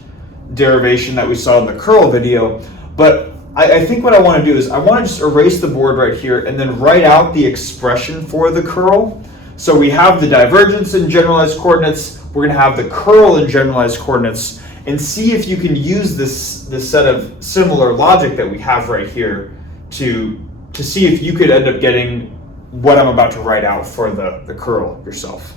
derivation that we saw in the curl video, but I think what I want to do is I want to just erase the board right here and then write out the expression for the curl. So we have the divergence in generalized coordinates, we're going to have the curl in generalized coordinates, and see if you can use this set of similar logic that we have right here to see if you could end up getting what I'm about to write out for the curl yourself.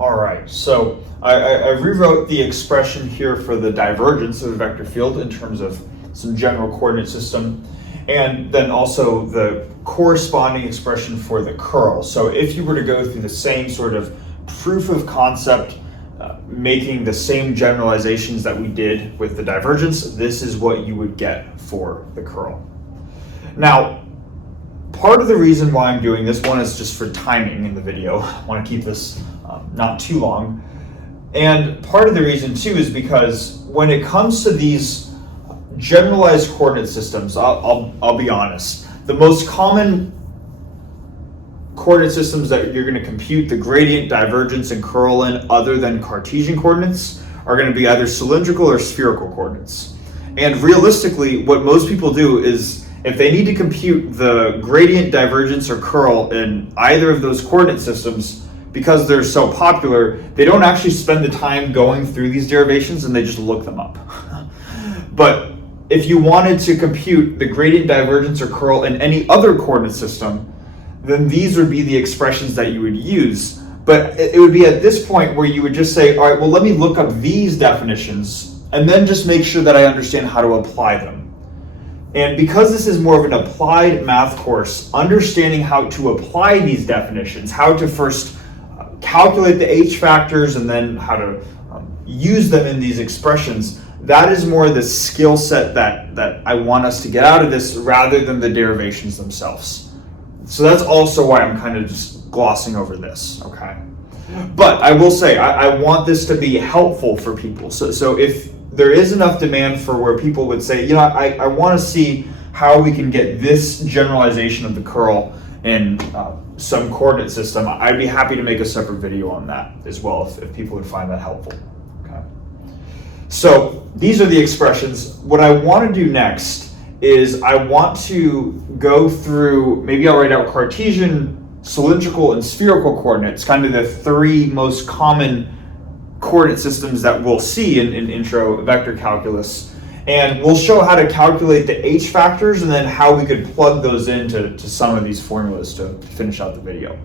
All right, so I rewrote the expression here for the divergence of the vector field in terms of some general coordinate system, and then also the corresponding expression for the curl. So if you were to go through the same sort of proof of concept, making the same generalizations that we did with the divergence, this is what you would get for the curl. Now, part of the reason why I'm doing this, one is just for timing in the video. I want to keep this not too long. And part of the reason too is because when it comes to these generalized coordinate systems, I'll be honest, the most common coordinate systems that you're going to compute the gradient, divergence, and curl in other than Cartesian coordinates are going to be either cylindrical or spherical coordinates. And realistically, what most people do is if they need to compute the gradient, divergence, or curl in either of those coordinate systems, because they're so popular, they don't actually spend the time going through these derivations and they just look them up. But if you wanted to compute the gradient, divergence, or curl in any other coordinate system, then these would be the expressions that you would use. But it would be at this point where you would just say, all right, well, let me look up these definitions and then just make sure that I understand how to apply them. And because this is more of an applied math course, understanding how to apply these definitions, how to first calculate the H factors and then how to use them in these expressions, that is more the skill set that I want us to get out of this rather than the derivations themselves. So that's also why I'm kind of just glossing over this, okay? But I will say, I want this to be helpful for people. So if there is enough demand for where people would say, you know, I want to see how we can get this generalization of the curl in some coordinate system, I'd be happy to make a separate video on that as well if people would find that helpful. Okay. So these are the expressions. What I want to do next is I want to go through, maybe I'll write out Cartesian, cylindrical, and spherical coordinates, kind of the three most common coordinate systems that we'll see in intro vector calculus. And we'll show how to calculate the H factors and then how we could plug those into some of these formulas to finish out the video.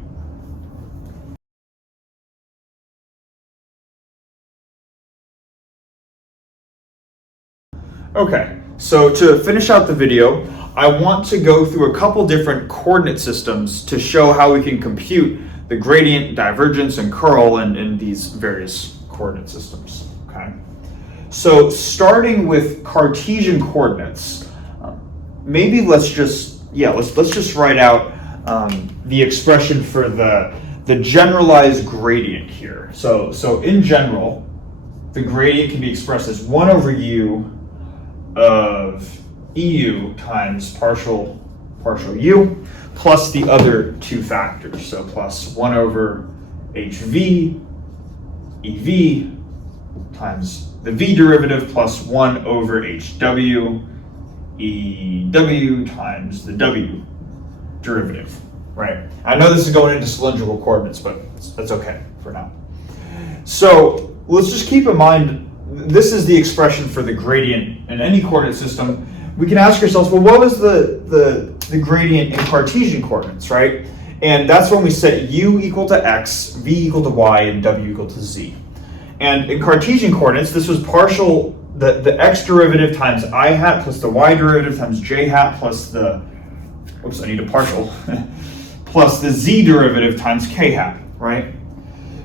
Okay, so to finish out the video, I want to go through a couple different coordinate systems to show how we can compute the gradient, divergence, and curl in these various coordinate systems. Okay. So starting with Cartesian coordinates, maybe let's just write out the expression for the generalized gradient here. So in general, the gradient can be expressed as 1 over u of eu times partial u plus the other two factors. So plus 1 over hv ev times the v derivative plus 1 over hw ew times the w derivative, right? I know this is going into cylindrical coordinates, but that's okay for now. So let's just keep in mind, this is the expression for the gradient in any coordinate system. We can ask ourselves, well, what was the gradient in Cartesian coordinates, right? And that's when we set u equal to x, v equal to y, and w equal to z. And in Cartesian coordinates, this was partial, the x derivative times I hat plus the y derivative times j hat plus the, oops, I need a partial, plus the z derivative times k hat, right?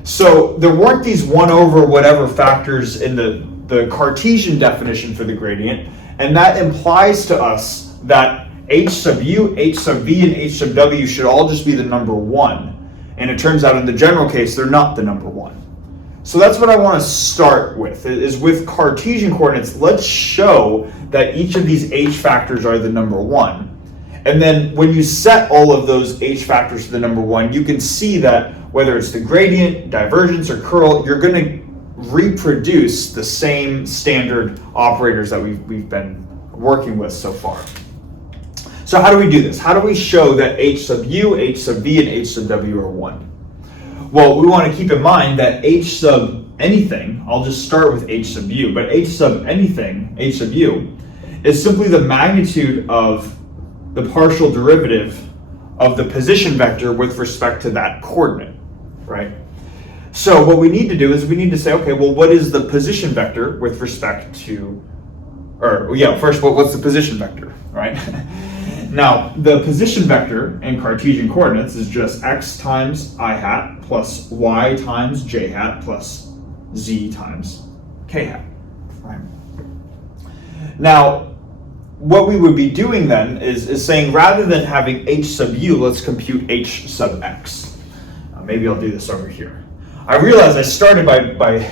So there weren't these 1 over whatever factors in the Cartesian definition for the gradient, and that implies to us that h sub u, h sub v, and h sub w should all just be the number 1. And it turns out in the general case, they're not the number 1. So that's what I want to start with, is with Cartesian coordinates, let's show that each of these h factors are the number 1. And then when you set all of those h factors to the number 1, you can see that whether it's the gradient, divergence, or curl, you're going to reproduce the same standard operators that we've been working with so far. So how do we do this? How do we show that h sub u, h sub v, and h sub w are 1? Well, we want to keep in mind that h sub anything, I'll just start with h sub u, but h sub anything, h sub u, is simply the magnitude of the partial derivative of the position vector with respect to that coordinate, right? So what we need to do is we need to say, okay, well, what is the position vector with respect to, first, what's the position vector, right? Now, the position vector in Cartesian coordinates is just x times I hat plus y times j hat plus z times k hat, right? Now, what we would be doing then is saying, rather than having h sub u, let's compute h sub x. Maybe I'll do this over here. I realize I started by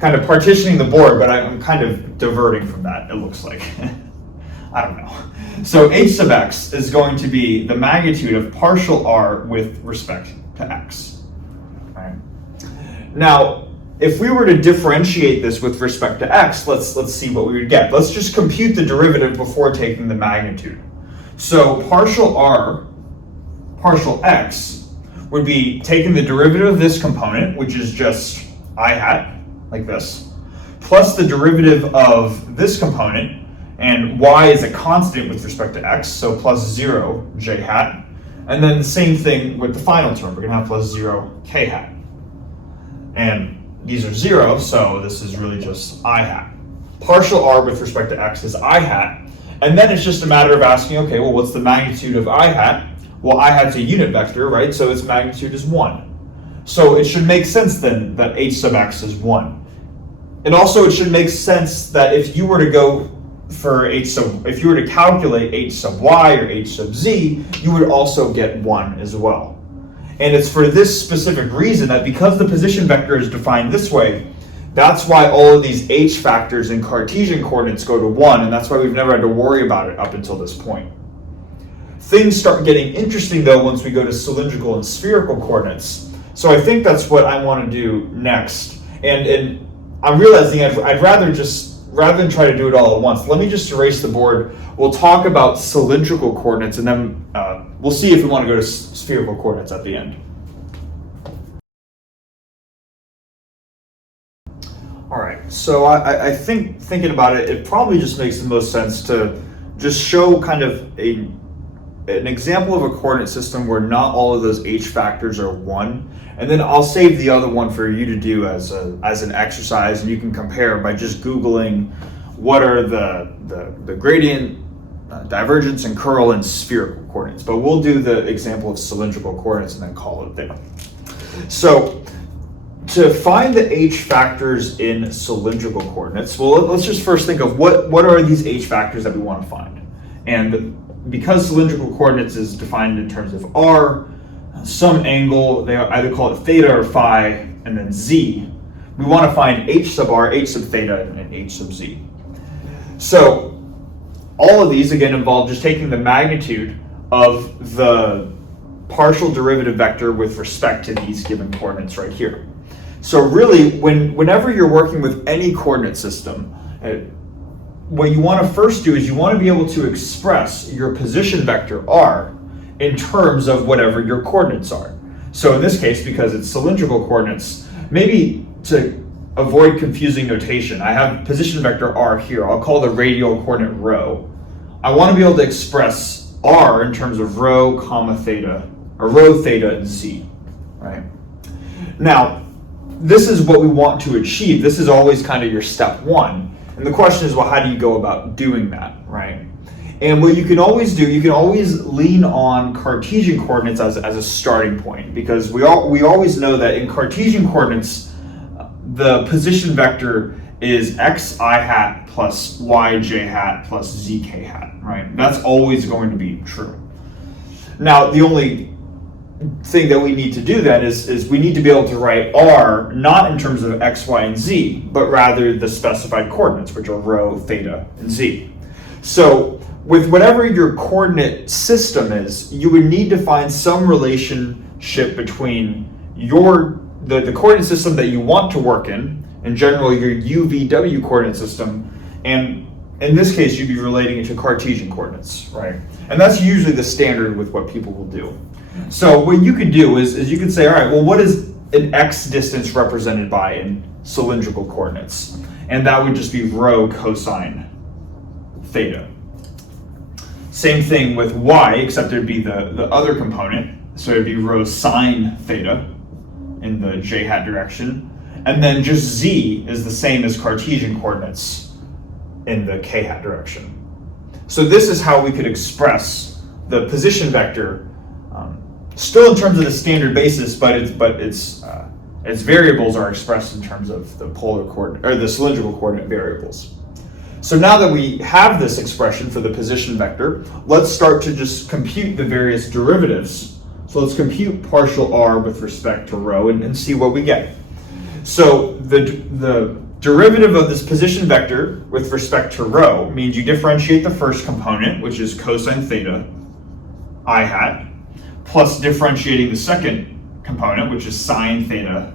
kind of partitioning the board, but I'm kind of diverting from that, it looks like. I don't know. So h sub x is going to be the magnitude of partial r with respect to x. Right? Now, if we were to differentiate this with respect to x, let's see what we would get. Let's just compute the derivative before taking the magnitude. So partial r, partial x, would be taking the derivative of this component, which is just I hat, like this, plus the derivative of this component, and y is a constant with respect to x, so plus 0 j hat. And then the same thing with the final term. We're going to have plus 0 k hat. And these are 0, so this is really just I hat. Partial r with respect to x is I hat. And then it's just a matter of asking, okay, well, what's the magnitude of I hat? Well, I hat's a unit vector, right? So its magnitude is 1. So it should make sense then that h sub x is 1. And also it should make sense that if you were to go for if you were to calculate h sub y or h sub z, you would also get 1 as well. And it's for this specific reason that because the position vector is defined this way, that's why all of these h factors in Cartesian coordinates go to 1, and that's why we've never had to worry about it up until this point. Things start getting interesting though once we go to cylindrical and spherical coordinates. So I think that's what I want to do next. And I'm realizing I'd rather than try to do it all at once, let me just erase the board. We'll talk about cylindrical coordinates, and then we'll see if we want to go to spherical coordinates at the end. All right, so I think thinking about it, it probably just makes the most sense to just show kind of an example of a coordinate system where not all of those h factors are 1, and then I'll save the other one for you to do as an exercise, and you can compare by just Googling what are the gradient, divergence, and curl in spherical coordinates. But we'll do the example of cylindrical coordinates and then call it there. So to find the h factors in cylindrical coordinates, well, let's just first think of what are these h factors that we want to find. And because cylindrical coordinates is defined in terms of r, some angle, they either call it theta or phi, and then z, we want to find h sub r, h sub theta, and h sub z. So all of these, again, involve just taking the magnitude of the partial derivative vector with respect to these given coordinates right here. So really, whenever you're working with any coordinate system, what you want to first do is you want to be able to express your position vector r in terms of whatever your coordinates are. So in this case, because it's cylindrical coordinates, maybe to avoid confusing notation, I have position vector r here. I'll call the radial coordinate rho. I want to be able to express r in terms of rho, comma, theta, or rho, theta, and z, right? Now, this is what we want to achieve. This is always kind of your step one. And the question is, well, how do you go about doing that, right? And what you can always do, you can always lean on Cartesian coordinates as a starting point, because we always know that in Cartesian coordinates, the position vector is x I hat plus y j hat plus z k hat, right? That's always going to be true. Now, the only thing that we need to do then is we need to be able to write r not in terms of x, y, and z, but rather the specified coordinates, which are rho, theta, and z. So with whatever your coordinate system is, you would need to find some relationship between the coordinate system that you want to work in general, your UVW coordinate system, and in this case, you'd be relating it to Cartesian coordinates, right? And that's usually the standard with what people will do. So what you could do is you could say, all right, well, what is an x distance represented by in cylindrical coordinates? And that would just be rho cosine theta. Same thing with y, except there'd be the other component. So it'd be rho sine theta. in the j hat direction, and then just z is the same as Cartesian coordinates in the k hat direction. So this is how we could express the position vector, still in terms of the standard basis, but its variables are expressed in terms of the polar coordinate or the cylindrical coordinate variables. So now that we have this expression for the position vector, let's start to just compute the various derivatives. So let's compute partial r with respect to rho and see what we get. So the derivative of this position vector with respect to rho means you differentiate the first component, which is cosine theta I hat, plus differentiating the second component, which is sine theta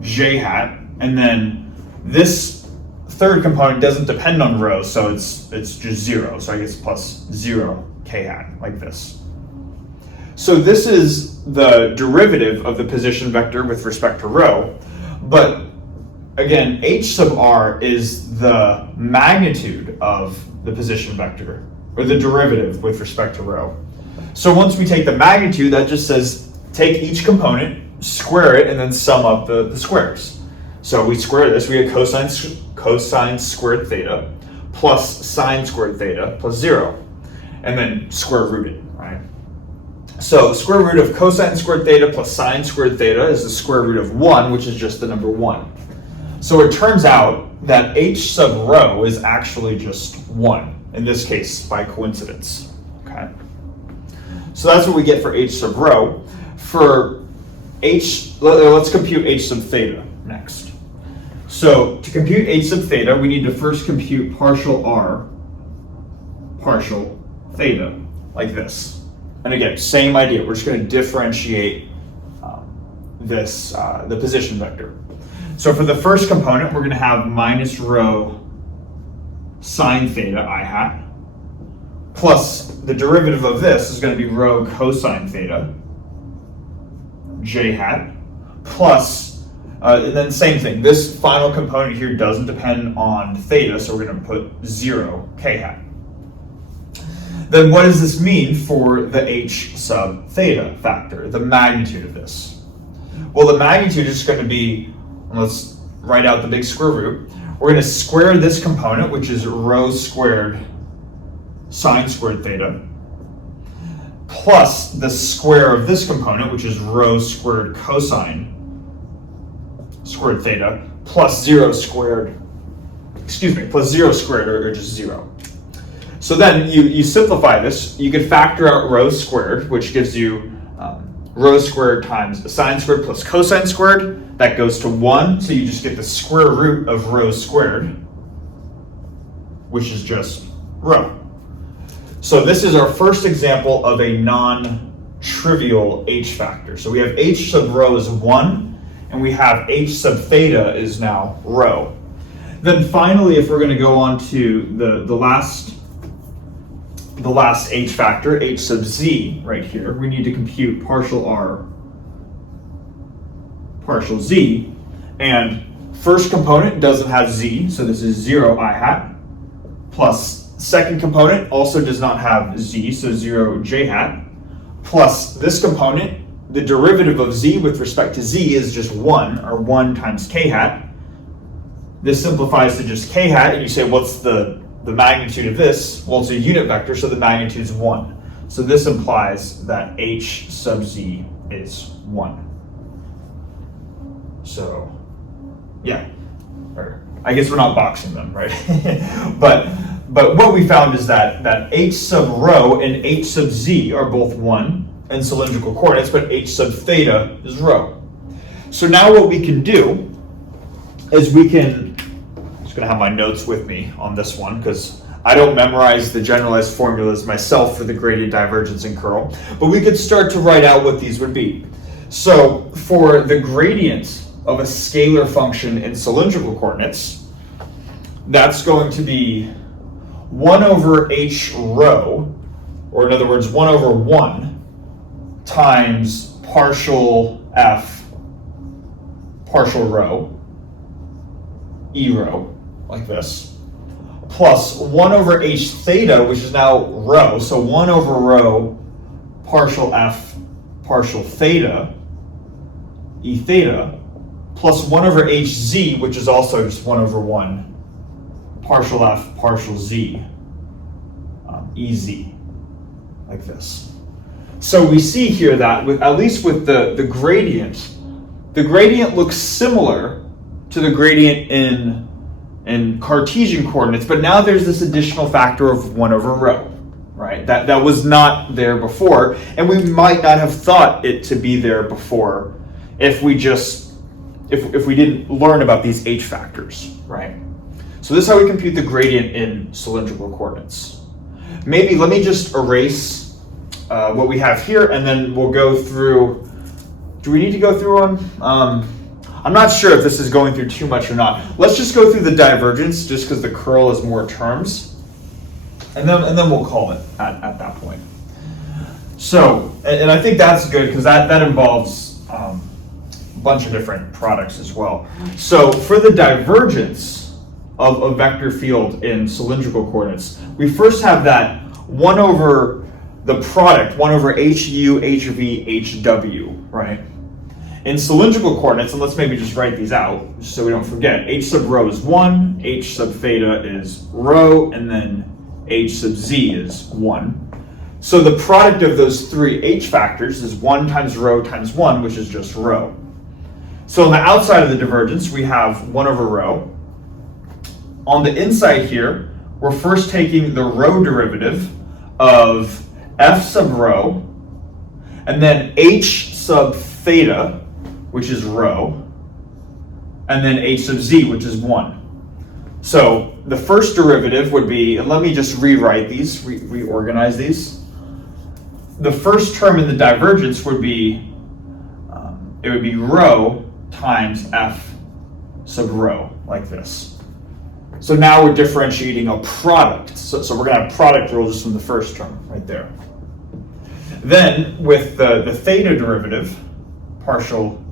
j hat, and then this third component doesn't depend on rho, so it's just 0. So I guess plus 0 k hat, like this. So this is the derivative of the position vector with respect to rho, but again, h sub r is the magnitude of the position vector, or the derivative with respect to rho. So once we take the magnitude, that just says take each component, square it, and then sum up the squares. So we square this, we get cosine squared theta plus sine squared theta plus 0, and then square root it, right? So square root of cosine squared theta plus sine squared theta is the square root of 1, which is just the number 1. So it turns out that h sub rho is actually just 1, in this case by coincidence, okay? So that's what we get for h sub rho. For let's compute h sub theta next. So to compute h sub theta, we need to first compute partial r, partial theta, like this. And again, same idea. We're just going to differentiate the position vector. So for the first component, we're going to have minus rho sine theta I hat, plus the derivative of this is going to be rho cosine theta j hat, plus and then same thing, this final component here doesn't depend on theta, so we're going to put 0 k hat. Then what does this mean for the h sub theta factor, the magnitude of this? Well, the magnitude is going to be, let's write out the big square root. We're going to square this component, which is rho squared sine squared theta, plus the square of this component, which is rho squared cosine squared theta, plus 0 squared, plus 0 squared, or just 0. So then you simplify this, you could factor out rho squared, which gives you rho squared times sine squared plus cosine squared. That goes to 1, so you just get the square root of rho squared, which is just rho. So this is our first example of a non-trivial h factor. So we have h sub rho is 1, and we have h sub theta is now rho. Then finally, if we're going to go on to the last h factor, h sub z, right here, we need to compute partial r, partial z, and first component doesn't have z, so this is 0 I hat, plus second component also does not have z, so 0 j hat, plus this component, the derivative of z with respect to z is just 1, or 1 times k hat. This simplifies to just k hat, and you say, what's the magnitude of this? Well, it's a unit vector, so the magnitude is 1. So this implies that h sub z is 1. So, yeah, or I guess we're not boxing them, right? but what we found is that h sub rho and h sub z are both 1 in cylindrical coordinates, but h sub theta is rho. So now what we can do is I'm just going to have my notes with me on this one because I don't memorize the generalized formulas myself for the gradient, divergence, and curl, but we could start to write out what these would be. So for the gradient of a scalar function in cylindrical coordinates, that's going to be 1 over h rho, or in other words, 1 over 1 times partial f partial rho, e rho, like this, plus 1 over h theta, which is now rho, so 1 over rho partial f partial theta e theta plus 1 over hz, which is also just 1 over 1 partial f partial z, ez, like this. So we see here that, at least with the gradient looks similar to the gradient in Cartesian coordinates, but now there's this additional factor of 1 over rho, right? That was not there before, and we might not have thought it to be there before if we didn't learn about these h factors, right? So this is how we compute the gradient in cylindrical coordinates. Maybe let me just erase what we have here, and then we'll go through. Do we need to go through one? I'm not sure if this is going through too much or not. Let's just go through the divergence, just because the curl has more terms, and then we'll call it at that point. So, and I think that's good because that involves a bunch of different products as well. So for the divergence of a vector field in cylindrical coordinates, we first have that 1 over the product, 1 over HU, HV, HW, right? In cylindrical coordinates, and let's maybe just write these out so we don't forget, h sub rho is 1, h sub theta is rho, and then h sub z is 1. So the product of those three h factors is 1 times rho times 1, which is just rho. So on the outside of the divergence, we have 1 over rho. On the inside here, we're first taking the rho derivative of f sub rho, and then h sub theta, which is rho, and then h sub z, which is 1. So the first derivative would be, and let me just rewrite these, reorganize these. The first term in the divergence would be, it would be rho times f sub rho, like this. So now we're differentiating a product. So we're going to have product rule just from the first term, right there. Then with the theta derivative, partial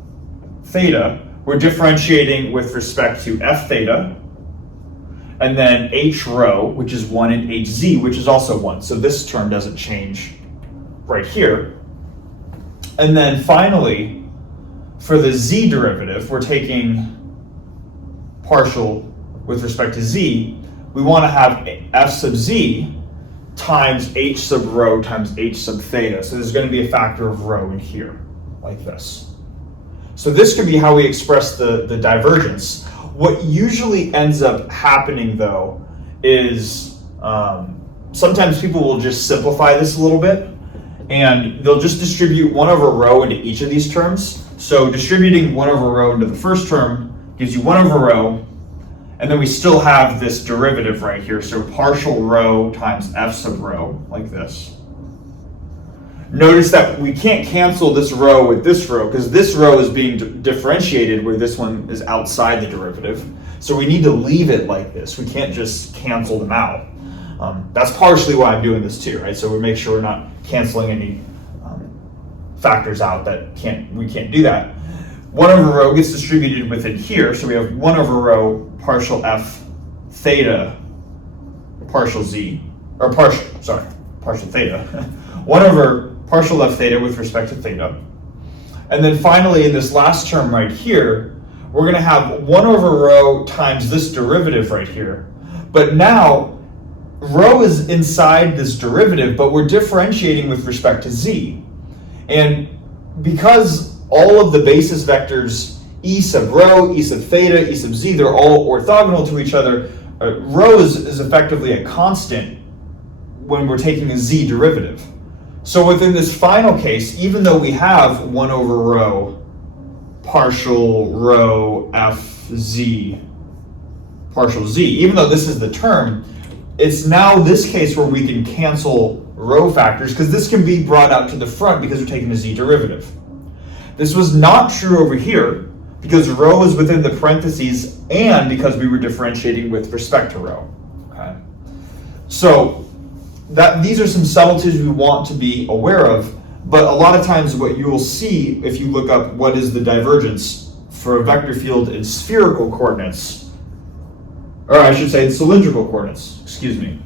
theta, we're differentiating with respect to f theta, and then h rho, which is 1, and hz, which is also 1. So this term doesn't change right here. And then finally, for the z derivative, we're taking partial with respect to z. We want to have f sub z times h sub rho times h sub theta. So there's going to be a factor of rho in here, like this. So this could be how we express the divergence. What usually ends up happening, though, is sometimes people will just simplify this a little bit, and they'll just distribute 1 over rho into each of these terms. So distributing 1 over rho into the first term gives you 1 over rho, and then we still have this derivative right here. So partial rho times f sub rho, like this. Notice that we can't cancel this rho with this rho because this rho is being differentiated where this one is outside the derivative. So we need to leave it like this. We can't just cancel them out. That's partially why I'm doing this too, right? So we make sure we're not canceling any factors out that we can't do that. 1 over rho gets distributed within here. So we have 1 over rho partial f theta partial z, or partial theta. 1 over partial f theta with respect to theta. And then finally, in this last term right here, we're going to have 1 over rho times this derivative right here. But now, rho is inside this derivative, but we're differentiating with respect to z. And because all of the basis vectors, e sub rho, e sub theta, e sub z, they're all orthogonal to each other, rho is effectively a constant when we're taking a z derivative. So within this final case, even though we have 1 over rho partial rho f z partial z, even though this is the term, it's now this case where we can cancel rho factors because this can be brought out to the front because we're taking a z derivative. This was not true over here because rho is within the parentheses and because we were differentiating with respect to rho. Okay? So these are some subtleties we want to be aware of, but a lot of times what you will see if you look up what is the divergence for a vector field in spherical coordinates, or I should say in cylindrical coordinates, excuse me.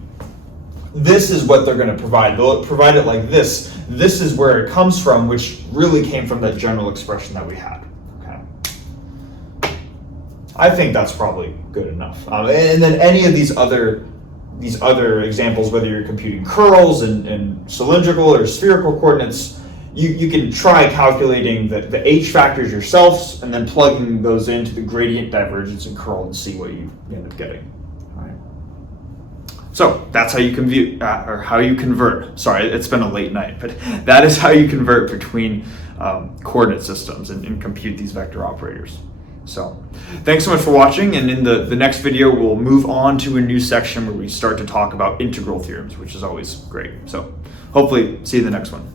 This is what they're going to provide. They'll provide it like this. This is where it comes from, which really came from that general expression that we had. I think that's probably good enough. And then any of these other examples, whether you're computing curls and cylindrical or spherical coordinates, you can try calculating the h factors yourselves and then plugging those into the gradient, divergence, and curl and see what you end up getting. All right. So that's how you convert. Sorry, it's been a late night, but that is how you convert between coordinate systems and compute these vector operators. So thanks so much for watching, and in the next video we'll move on to a new section where we start to talk about integral theorems, which is always great. So hopefully see you in the next one.